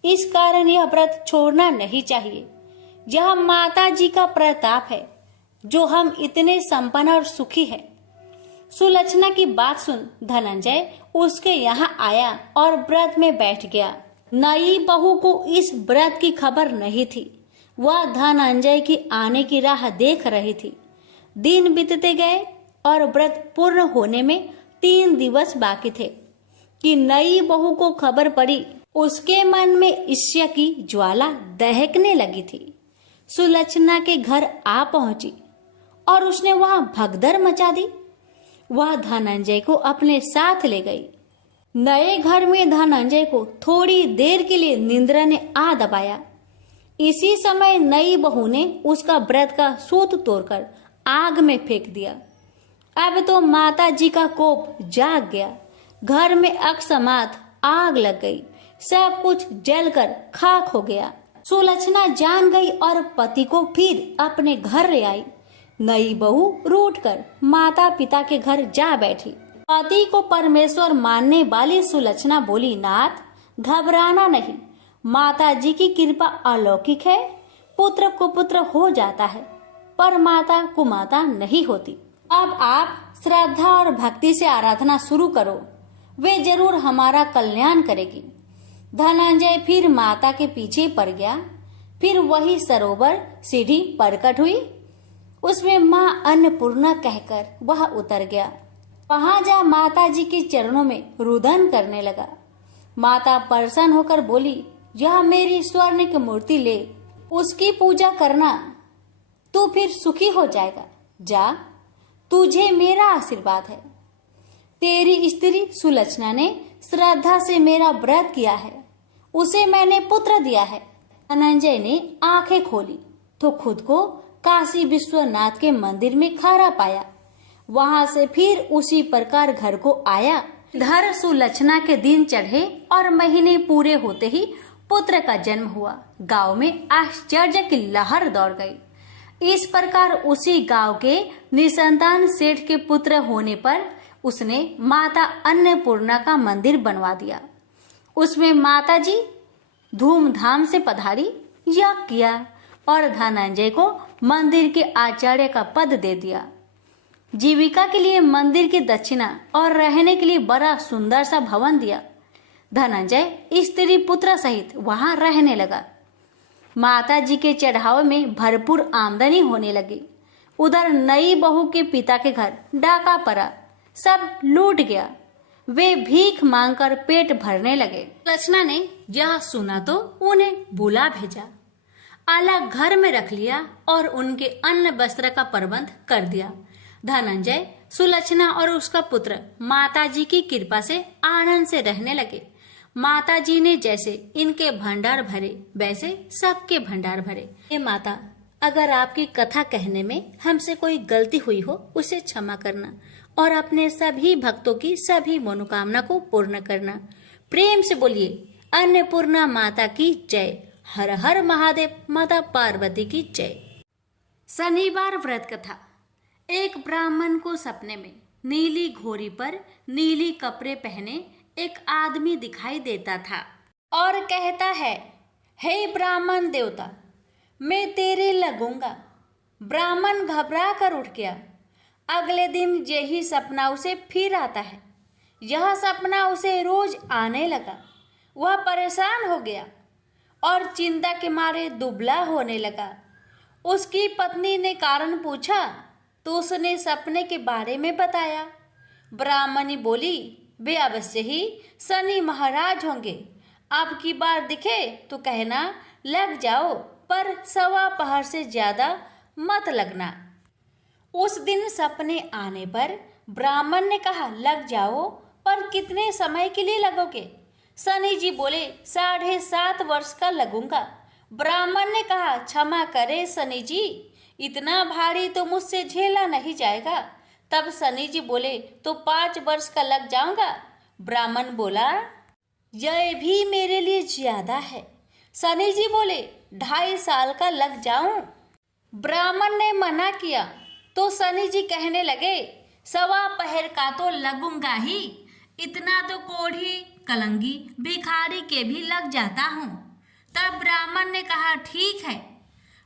इस कारण यह व्रत छोड़ना नहीं चाहिए। यह माता जी का प्रताप है जो हम इतने संपन्न और सुखी हैं। सुलक्षणा की बात सुन धनंजय उसके यहाँ आया और व्रत में बैठ गया। नई बहू को इस व्रत की खबर नहीं थी। वह धनंजय की आने की राह देख रही थी। दिन बीतते गए और व्रत पूर्ण होने में 3 दिवस बाकी थे कि नई बहू को खबर पड़ी। उसके मन में ईर्ष्या की ज्वाला दहकने लगी थी। सुलक्षणा के घर आ पहुंची और उसने वहां भगदड़ मचा दी। वह धनंजय को अपने साथ ले गई। नए घर में धनंजय को थोड़ी देर के लिए निंद्रा ने आ दबाया। इसी समय नई बहू ने उसका व्रत का सूत तोड़कर आग में फेंक दिया। अब तो माता जी का कोप जाग गया। घर में अकस्मात आग लग गई। सब कुछ जलकर खाक हो गया। सुलक्षणा जान गई और पति को फिर अपने घर ले आई। नई बहू रूठकर माता पिता के घर जा बैठी। पति को परमेश्वर मानने वाली सुलक्षणा बोली, नाथ घबराना नहीं, माता जी की कृपा अलौकिक है। पुत्र कुपुत्र हो जाता है पर माता कुमाता नहीं होती। अब आप श्रद्धा और भक्ति से आराधना शुरू करो, वे जरूर हमारा कल्याण करेगी। धनंजय फिर माता के पीछे पड़ गया। फिर वही सरोवर सीढ़ी प्रकट हुई। उसमें माँ अन्नपूर्णा कहकर वह उतर गया। वहां जा माता जी के चरणों में रुदन करने लगा। माता प्रसन्न होकर बोली, यह मेरी स्वर्ण की मूर्ति ले, उसकी पूजा करना, तू फिर सुखी हो जाएगा। जा, तुझे मेरा आशीर्वाद है। तेरी स्त्री सुलक्षणा ने श्रद्धा से मेरा व्रत किया है, उसे मैंने पुत्र दिया है। धनंजय ने आंखें खोली तो खुद को काशी विश्वनाथ के मंदिर में खड़ा पाया। वहां से फिर उसी प्रकार घर को आया। इधर सुलक्षणा के दिन चढ़े और महीने पूरे होते ही पुत्र का जन्म हुआ। गांव में आश्चर्य की लहर दौड़ गई। इस प्रकार उसी गांव के निसंतान सेठ के पुत्र होने पर उसने माता अन्नपूर्णा का मंदिर बनवा दिया। उसमें माता जी धूमधाम से पधारी, यज्ञ किया और धनंजय को मंदिर के आचार्य का पद दे दिया। जीविका के लिए मंदिर की दक्षिणा और रहने के लिए बड़ा सुंदर सा भवन दिया। धनंजय स्त्री पुत्र सहित वहां रहने लगा। माता जी के चढ़ावे में भरपूर आमदनी होने लगी। उधर नई बहू के पिता के घर डाका पड़ा, सब लूट गया। वे भीख मांगकर पेट भरने लगे। सुलक्षणा ने यह सुना तो उन्हें बुला भेजा, अलग घर में रख लिया और उनके अन्न वस्त्र का प्रबंध कर दिया। धनंजय, सुलक्षणा और उसका पुत्र माता जी की कृपा से आनंद से रहने लगे। माता जी ने जैसे इनके भंडार भरे वैसे सबके भंडार भरे। हे माता, अगर आपकी कथा कहने में हमसे कोई गलती हुई हो उसे क्षमा करना और अपने सभी भक्तों की सभी मनोकामना को पूर्ण करना। प्रेम से बोलिए अन्नपूर्णा माता की जय। हर हर महादेव, माता पार्वती की जय। शनिवार व्रत कथा। एक ब्राह्मण को सपने में नीली घोड़ी पर नीली कपड़े पहने एक आदमी दिखाई देता था और कहता है, हे ब्राह्मण देवता, मैं तेरे लगूंगा। ब्राह्मण घबरा कर उठ गया। अगले दिन यही सपना उसे फिर आता है। यह सपना उसे रोज आने लगा। वह परेशान हो गया और चिंता के मारे दुबला होने लगा। उसकी पत्नी ने कारण पूछा तो उसने सपने के बारे में बताया। ब्राह्मणी बोली, वे अवश्य ही शनि महाराज होंगे। अब की बार दिखे तो कहना लग जाओ, पर 1:15 से ज्यादा मत लगना। उस दिन सपने आने पर ब्राह्मण ने कहा, लग जाओ, पर कितने समय के लिए लगोगे? शनि जी बोले, 7.5 वर्ष का लगूंगा। ब्राह्मण ने कहा, क्षमा करे शनि जी, इतना भारी तो मुझसे झेला नहीं जाएगा। तब शनि जी बोले, तो 5 वर्ष का लग जाऊंगा। ब्राह्मण बोला, यह भी मेरे लिए ज्यादा है। शनि जी बोले, 2.5 साल का लग जाऊं। ब्राह्मण ने मना किया तो शनि जी कहने लगे, 1.25 का तो लगूंगा ही, इतना तो कोढ़ी कलंगी भिखारी के भी लग जाता हूँ। तब ब्राह्मण ने कहा, ठीक है।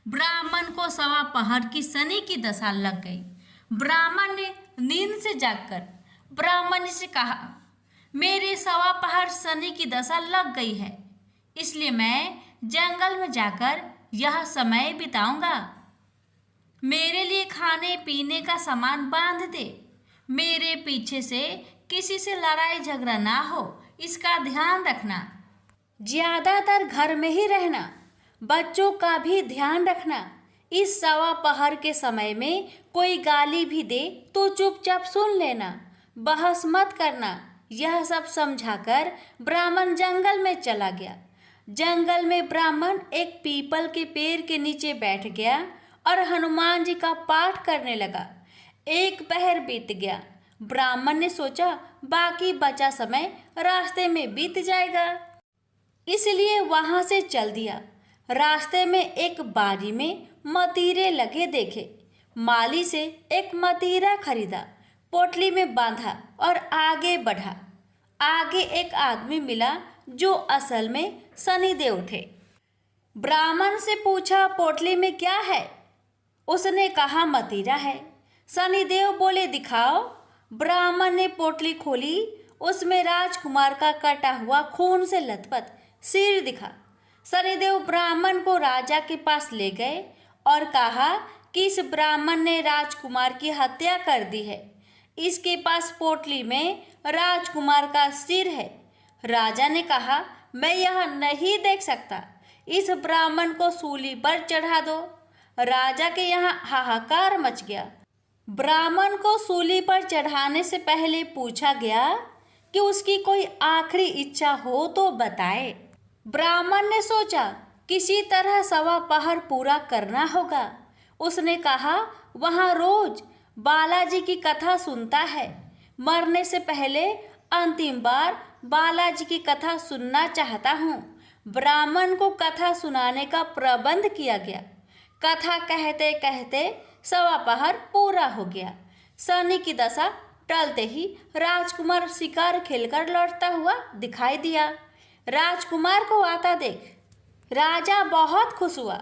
ब्राह्मण को 1.25 की शनि की दशा लग गई। ब्राह्मण ने नींद से जागकर ब्राह्मणी से कहा, मेरे 1.25 शनि की दशा लग गई है, इसलिए मैं जंगल में जाकर यह समय बिताऊंगा। मेरे लिए खाने पीने का सामान बांध दे। मेरे पीछे से किसी से लड़ाई झगड़ा ना हो, इसका ध्यान रखना। ज्यादातर घर में ही रहना, बच्चों का भी ध्यान रखना। इस सवा पहर के समय में कोई गाली भी दे तो चुपचाप सुन लेना, बहस मत करना। यह सब समझाकर ब्राह्मण जंगल में चला गया। जंगल में ब्राह्मण एक पीपल के पेड़ के नीचे बैठ गया और हनुमान जी का पाठ करने लगा। एक पहर बीत गया। ब्राह्मण ने सोचा बाकी बचा समय रास्ते में बीत जाएगा, इसलिए वहां से चल दिया। रास्ते में एक बारी में मतीरे लगे देखे। माली से एक मतीरा खरीदा, पोटली में बांधा और आगे बढ़ा। आगे एक आदमी मिला जो असल में शनिदेव थे। ब्राह्मण से पूछा, पोटली में क्या है? उसने कहा, मतीरा है। शनिदेव बोले, दिखाओ। ब्राह्मण ने पोटली खोली। उसमें राजकुमार का कटा हुआ खून से लथपथ सिर दिखा। शनिदेव ब्राह्मण को राजा के पास ले गए और कहा कि इस ब्राह्मण ने राजकुमार की हत्या कर दी है। इसके पास पोटली में राजकुमार का सिर है। राजा ने कहा, मैं यह नहीं देख सकता, इस ब्राह्मण को सूली पर चढ़ा दो। राजा के यहाँ हाहाकार मच गया। ब्राह्मण को सूली पर चढ़ाने से पहले पूछा गया कि उसकी कोई आखिरी इच्छा हो तो बताए। ब्राह्मण ने सोचा किसी तरह सवा पहर पूरा करना होगा। उसने कहा, वहाँ रोज बालाजी की कथा सुनता है। मरने से पहले अंतिम बार बालाजी की कथा सुनना चाहता हूँ। ब्राह्मण को कथा सुनाने का प्रबंध किया गया। कथा कहते कहते सवा पहर पूरा हो गया। शनि की दशा टलते ही राजकुमार शिकार खेलकर लौटता हुआ दिखाई दिया। राजकुमार को आता देख राजा बहुत खुश हुआ,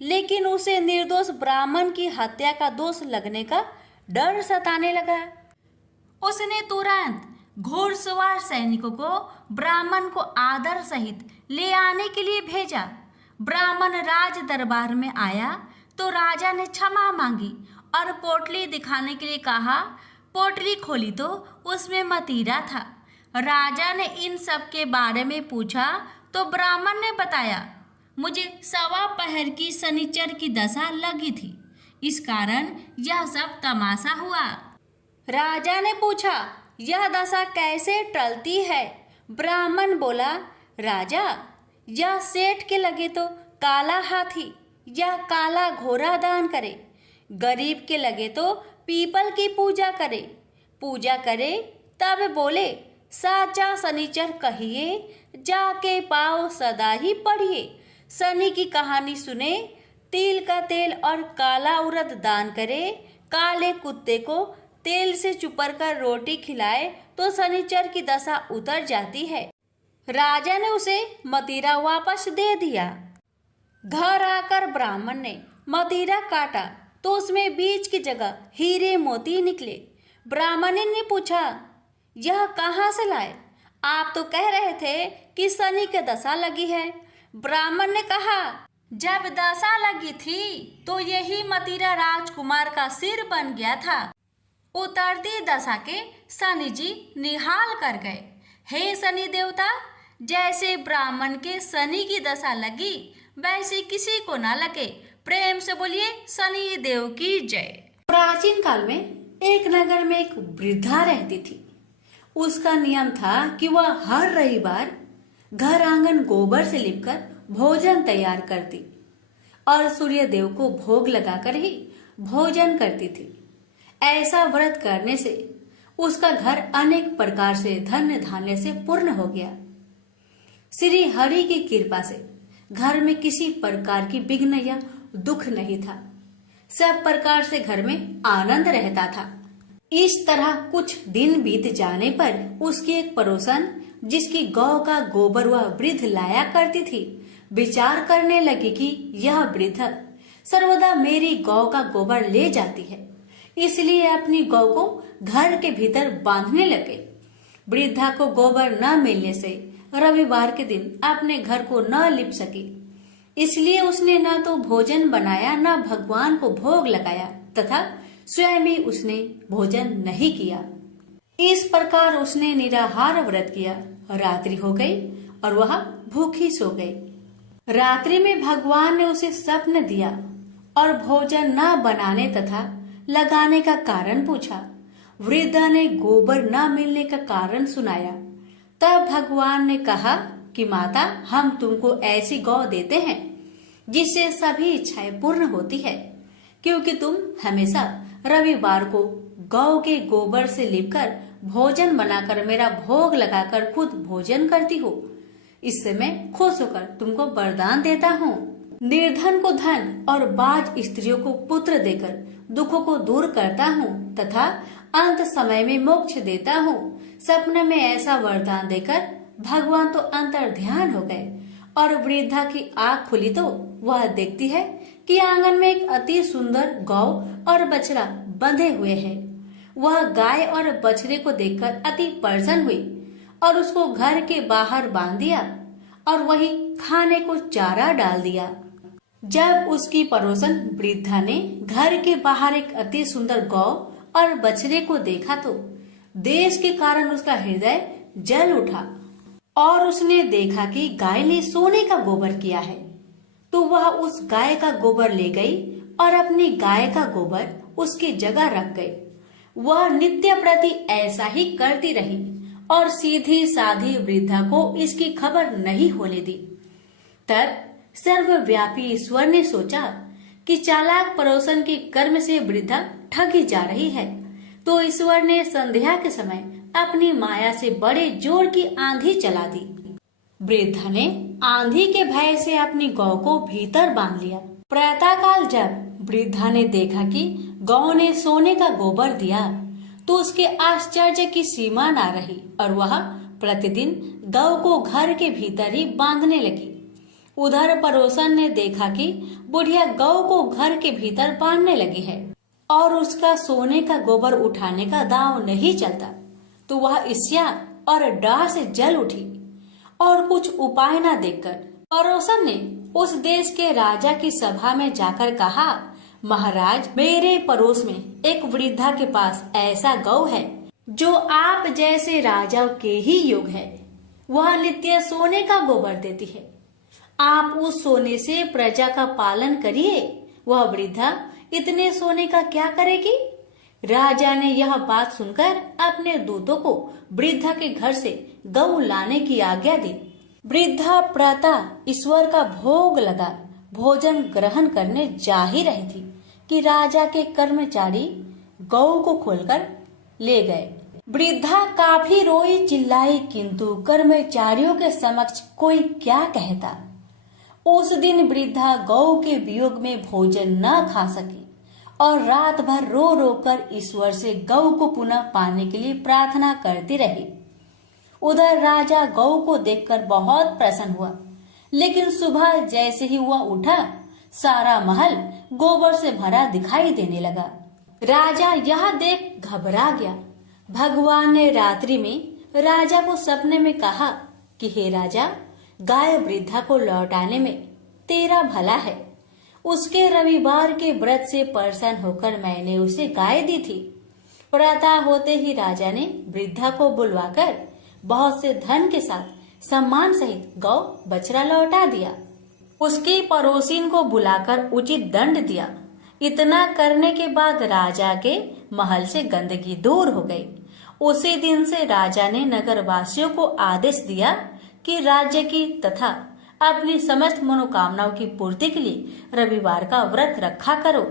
लेकिन उसे निर्दोष ब्राह्मण की हत्या का दोष लगने का डर सताने लगा। उसने तुरंत घोड़सवार सैनिकों को ब्राह्मण को आदर सहित ले आने के लिए भेजा। ब्राह्मण राज दरबार में आया तो राजा ने क्षमा मांगी और पोटली दिखाने के लिए कहा। पोटली खोली तो उसमें मतीरा था। राजा ने इन सब के बारे में पूछा तो ब्राह्मण ने बताया, मुझे सवा पहर की शनिचर की दशा लगी थी, इस कारण यह सब तमाशा हुआ। राजा ने पूछा, यह दशा कैसे टलती है? ब्राह्मण बोला, राजा, यह सेठ के लगे तो काला हाथी या काला घोड़ा दान करे, गरीब के लगे तो पीपल की पूजा करे तब बोले, साचा शनिचर कहिए, जाके पाओ सदा ही पढ़िए। शनि की कहानी सुने, तिल का तेल और काला उड़द दान करे, काले कुत्ते को तेल से चुपर कर रोटी खिलाए तो शनिचर की दशा उतर जाती है। राजा ने उसे मतीरा वापस दे दिया। घर आकर ब्राह्मण ने मतीरा काटा तो उसमें बीज की जगह हीरे मोती निकले। ब्राह्मण ने पूछा, यह कहाँ से लाए? आप तो कह रहे थे कि शनि की दशा लगी है। ब्राह्मण ने कहा, जब दशा लगी थी तो यही मतीरा राजकुमार का सिर बन गया था। उतरती दशा के शनि जी निहाल कर गए। हे शनि देवता, जैसे ब्राह्मण के शनि की दशा लगी वैसे किसी को ना लगे। प्रेम से बोलिए शनि देव की जय। प्राचीन काल में एक नगर में एक वृद्धा रहती थी। उसका नियम था कि वह हर रविवार घर आंगन गोबर से लिपकर भोजन तैयार करती और सूर्य देव को भोग लगाकर ही भोजन करती थी। ऐसा व्रत करने से उसका घर अनेक प्रकार से धन्य धान्य से पूर्ण हो गया। श्री हरि की कृपा से घर में किसी प्रकार की विघ्न या दुख नहीं था। सब प्रकार से घर में आनंद रहता था। इस तरह कुछ दिन बीत जाने पर उसकी एक पड़ोसन, जिसकी गौ का गोबर वह वृद्ध लाया करती थी, विचार करने लगी कि यह वृद्ध सर्वदा मेरी गौ का गोबर ले जाती है, इसलिए अपनी गौ को घर के भीतर बांधने लगे। वृद्धा को गोबर न मिलने से रविवार के दिन अपने घर को न लिप सकी। इसलिए उसने न तो भोजन बनाया न भगवान को भोग लगाया तथा स्वयं भी उसने भोजन नहीं किया। इस प्रकार उसने निराहार व्रत किया। रात्रि हो गई और वह भूखी सो गई। रात्रि में भगवान ने उसे स्वप्न दिया और भोजन न बनाने तथा लगाने का कारण पूछा। वृद्धा ने गोबर न मिलने का कारण सुनाया। तब भगवान ने कहा कि माता, हम तुमको ऐसी गौ देते हैं जिससे सभी इच्छाएं पूर्ण होती है, क्योंकि तुम हमेशा रविवार को गौ के गोबर से लिपकर भोजन बनाकर मेरा भोग लगाकर खुद भोजन करती हो। इससे मैं खुश होकर तुमको वरदान देता हूँ। निर्धन को धन और बाज स्त्रियों को पुत्र देकर दुखों को दूर करता हूँ तथा अंत समय में मोक्ष देता हूँ। सपने में ऐसा वरदान देकर भगवान तो अंतर्ध्यान हो गए और वृद्धा की आँख खुली तो वह देखती है कि आंगन में एक अति सुंदर गौ और बछड़ा बंधे हुए हैं। वह गाय और बछड़े को देखकर अति प्रसन्न हुई और उसको घर के बाहर बांध दिया और वही खाने को चारा डाल दिया। जब उसकी पड़ोसन वृद्धा ने घर के बाहर एक अति सुंदर गौ और बछड़े को देखा तो देश के कारण उसका हृदय जल उठा और उसने देखा कि गाय ने सोने का गोबर किया है। तो वह उस गाय का गोबर ले गई और अपनी गाय का गोबर उसकी जगह रख गई। वह नित्य प्रति ऐसा ही करती रही और सीधी साधी वृद्धा को इसकी खबर नहीं होने दी। तब सर्वव्यापी ईश्वर ने सोचा कि चालाक पड़ोसन के कर्म से वृद्धा ठगी जा रही है। तो ईश्वर ने संध्या के समय अपनी माया से बड़े जोर की आंधी चला दी। वृद्धा ने आंधी के भय से अपनी गौ को भीतर बांध लिया। प्रातःकाल जब वृद्धा ने देखा कि गौ ने सोने का गोबर दिया तो उसके आश्चर्य की सीमा न रही और वह प्रतिदिन गौ को घर के भीतर ही बांधने लगी। उधर पड़ोसन ने देखा कि बुढ़िया गौ को घर के भीतर बांधने लगी है और उसका सोने का गोबर उठाने का दांव नहीं चलता। तो वह ईर्ष्या और डाह से जल उठी और कुछ उपाय न देखकर पड़ोसन ने उस देश के राजा की सभा में जाकर कहा, महाराज, मेरे पड़ोस में एक वृद्धा के पास ऐसा गौ है जो आप जैसे राजा के ही योग है। वह नित्य सोने का गोबर देती है। आप उस सोने से प्रजा का पालन करिए। वह वृद्धा इतने सोने का क्या करेगी? राजा ने यह बात सुनकर अपने दूतों को वृद्धा के घर से गौ लाने की आज्ञा दी। वृद्धा प्रातः ईश्वर का भोग लगा भोजन ग्रहण करने जा ही रही थी कि राजा के कर्मचारी गौ को खोलकर ले गए। वृद्धा काफी रोई चिल्लाई, किंतु कर्मचारियों के समक्ष कोई क्या कहता। उस दिन वृद्धा गौ के वियोग में भोजन न खा सकी और रात भर रो रो कर ईश्वर से गौ को पुनः पाने के लिए प्रार्थना करती रही। उधर राजा गौ को देखकर बहुत प्रसन्न हुआ, लेकिन सुबह जैसे ही वह उठा सारा महल गोबर से भरा दिखाई देने लगा। राजा यह देख घबरा गया। भगवान ने रात्रि में राजा को सपने में कहा कि हे राजा, गाय वृद्धा को लौटाने में तेरा भला है। उसके रविवार के व्रत से प्रसन्न होकर मैंने उसे गाय दी थी। प्रातः होते ही राजा ने वृद्धा को बुलवाकर बहुत से धन के साथ सम्मान सहित गौ बछड़ा लौटा दिया। उसकी पड़ोसिन को बुलाकर उचित दंड दिया। इतना करने के बाद राजा के महल से गंदगी दूर हो गई। उसी दिन से राजा ने नगरवासियों को आदेश दिया कि राज्य की तथा अपनी समस्त मनोकामनाओं की पूर्ति के लिए रविवार का व्रत रखा करो।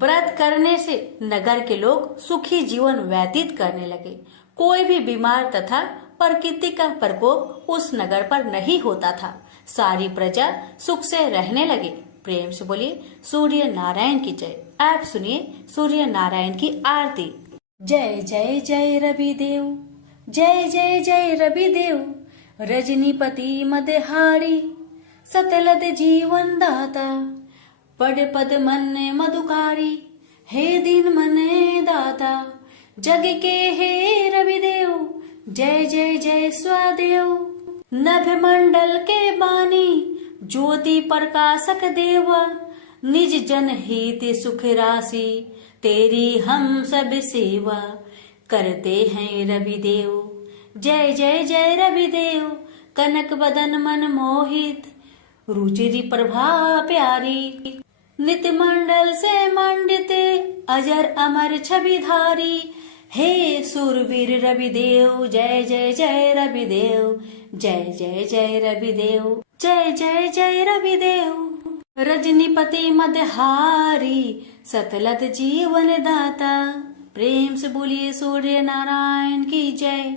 व्रत करने से नगर के लोग सुखी जीवन व्यतीत करने लगे। कोई भी बीमार तथा प्रकृति का प्रकोप उस नगर पर नहीं होता था। सारी प्रजा सुख से रहने लगे। प्रेम से बोलिए सूर्य नारायण की जय। आप सुनिए सूर्य नारायण की आरती। जय जय जय रविदेव, जय जय जय रविदेव, रजनीपति मदहारी, सतलद जीवन दाता, पद पद मन मधुकारी, हे दीन मने दाता, जग के हे रविदेव, जय जय जय स्वादेव। नभ मंडल के बानी, ज्योति प्रकाशक देव, निज जन हित सुख राशि, तेरी हम सब सेवा करते हैं रवि देव। जय जय जय रवि देव, कनक बदन मन मोहित, रुचिर प्रभा प्यारी, नित मंडल से मंडित, अजर अमर छवि धारी। हे सूरवीर रवि देव, जय जय जय रवि देव, जय जय जय रवि देव, जय जय जय रवि देव। रजनीपति मदहारी, सतलत जीवन दाता, प्रेम से बोलिए सूर्य नारायण की जय।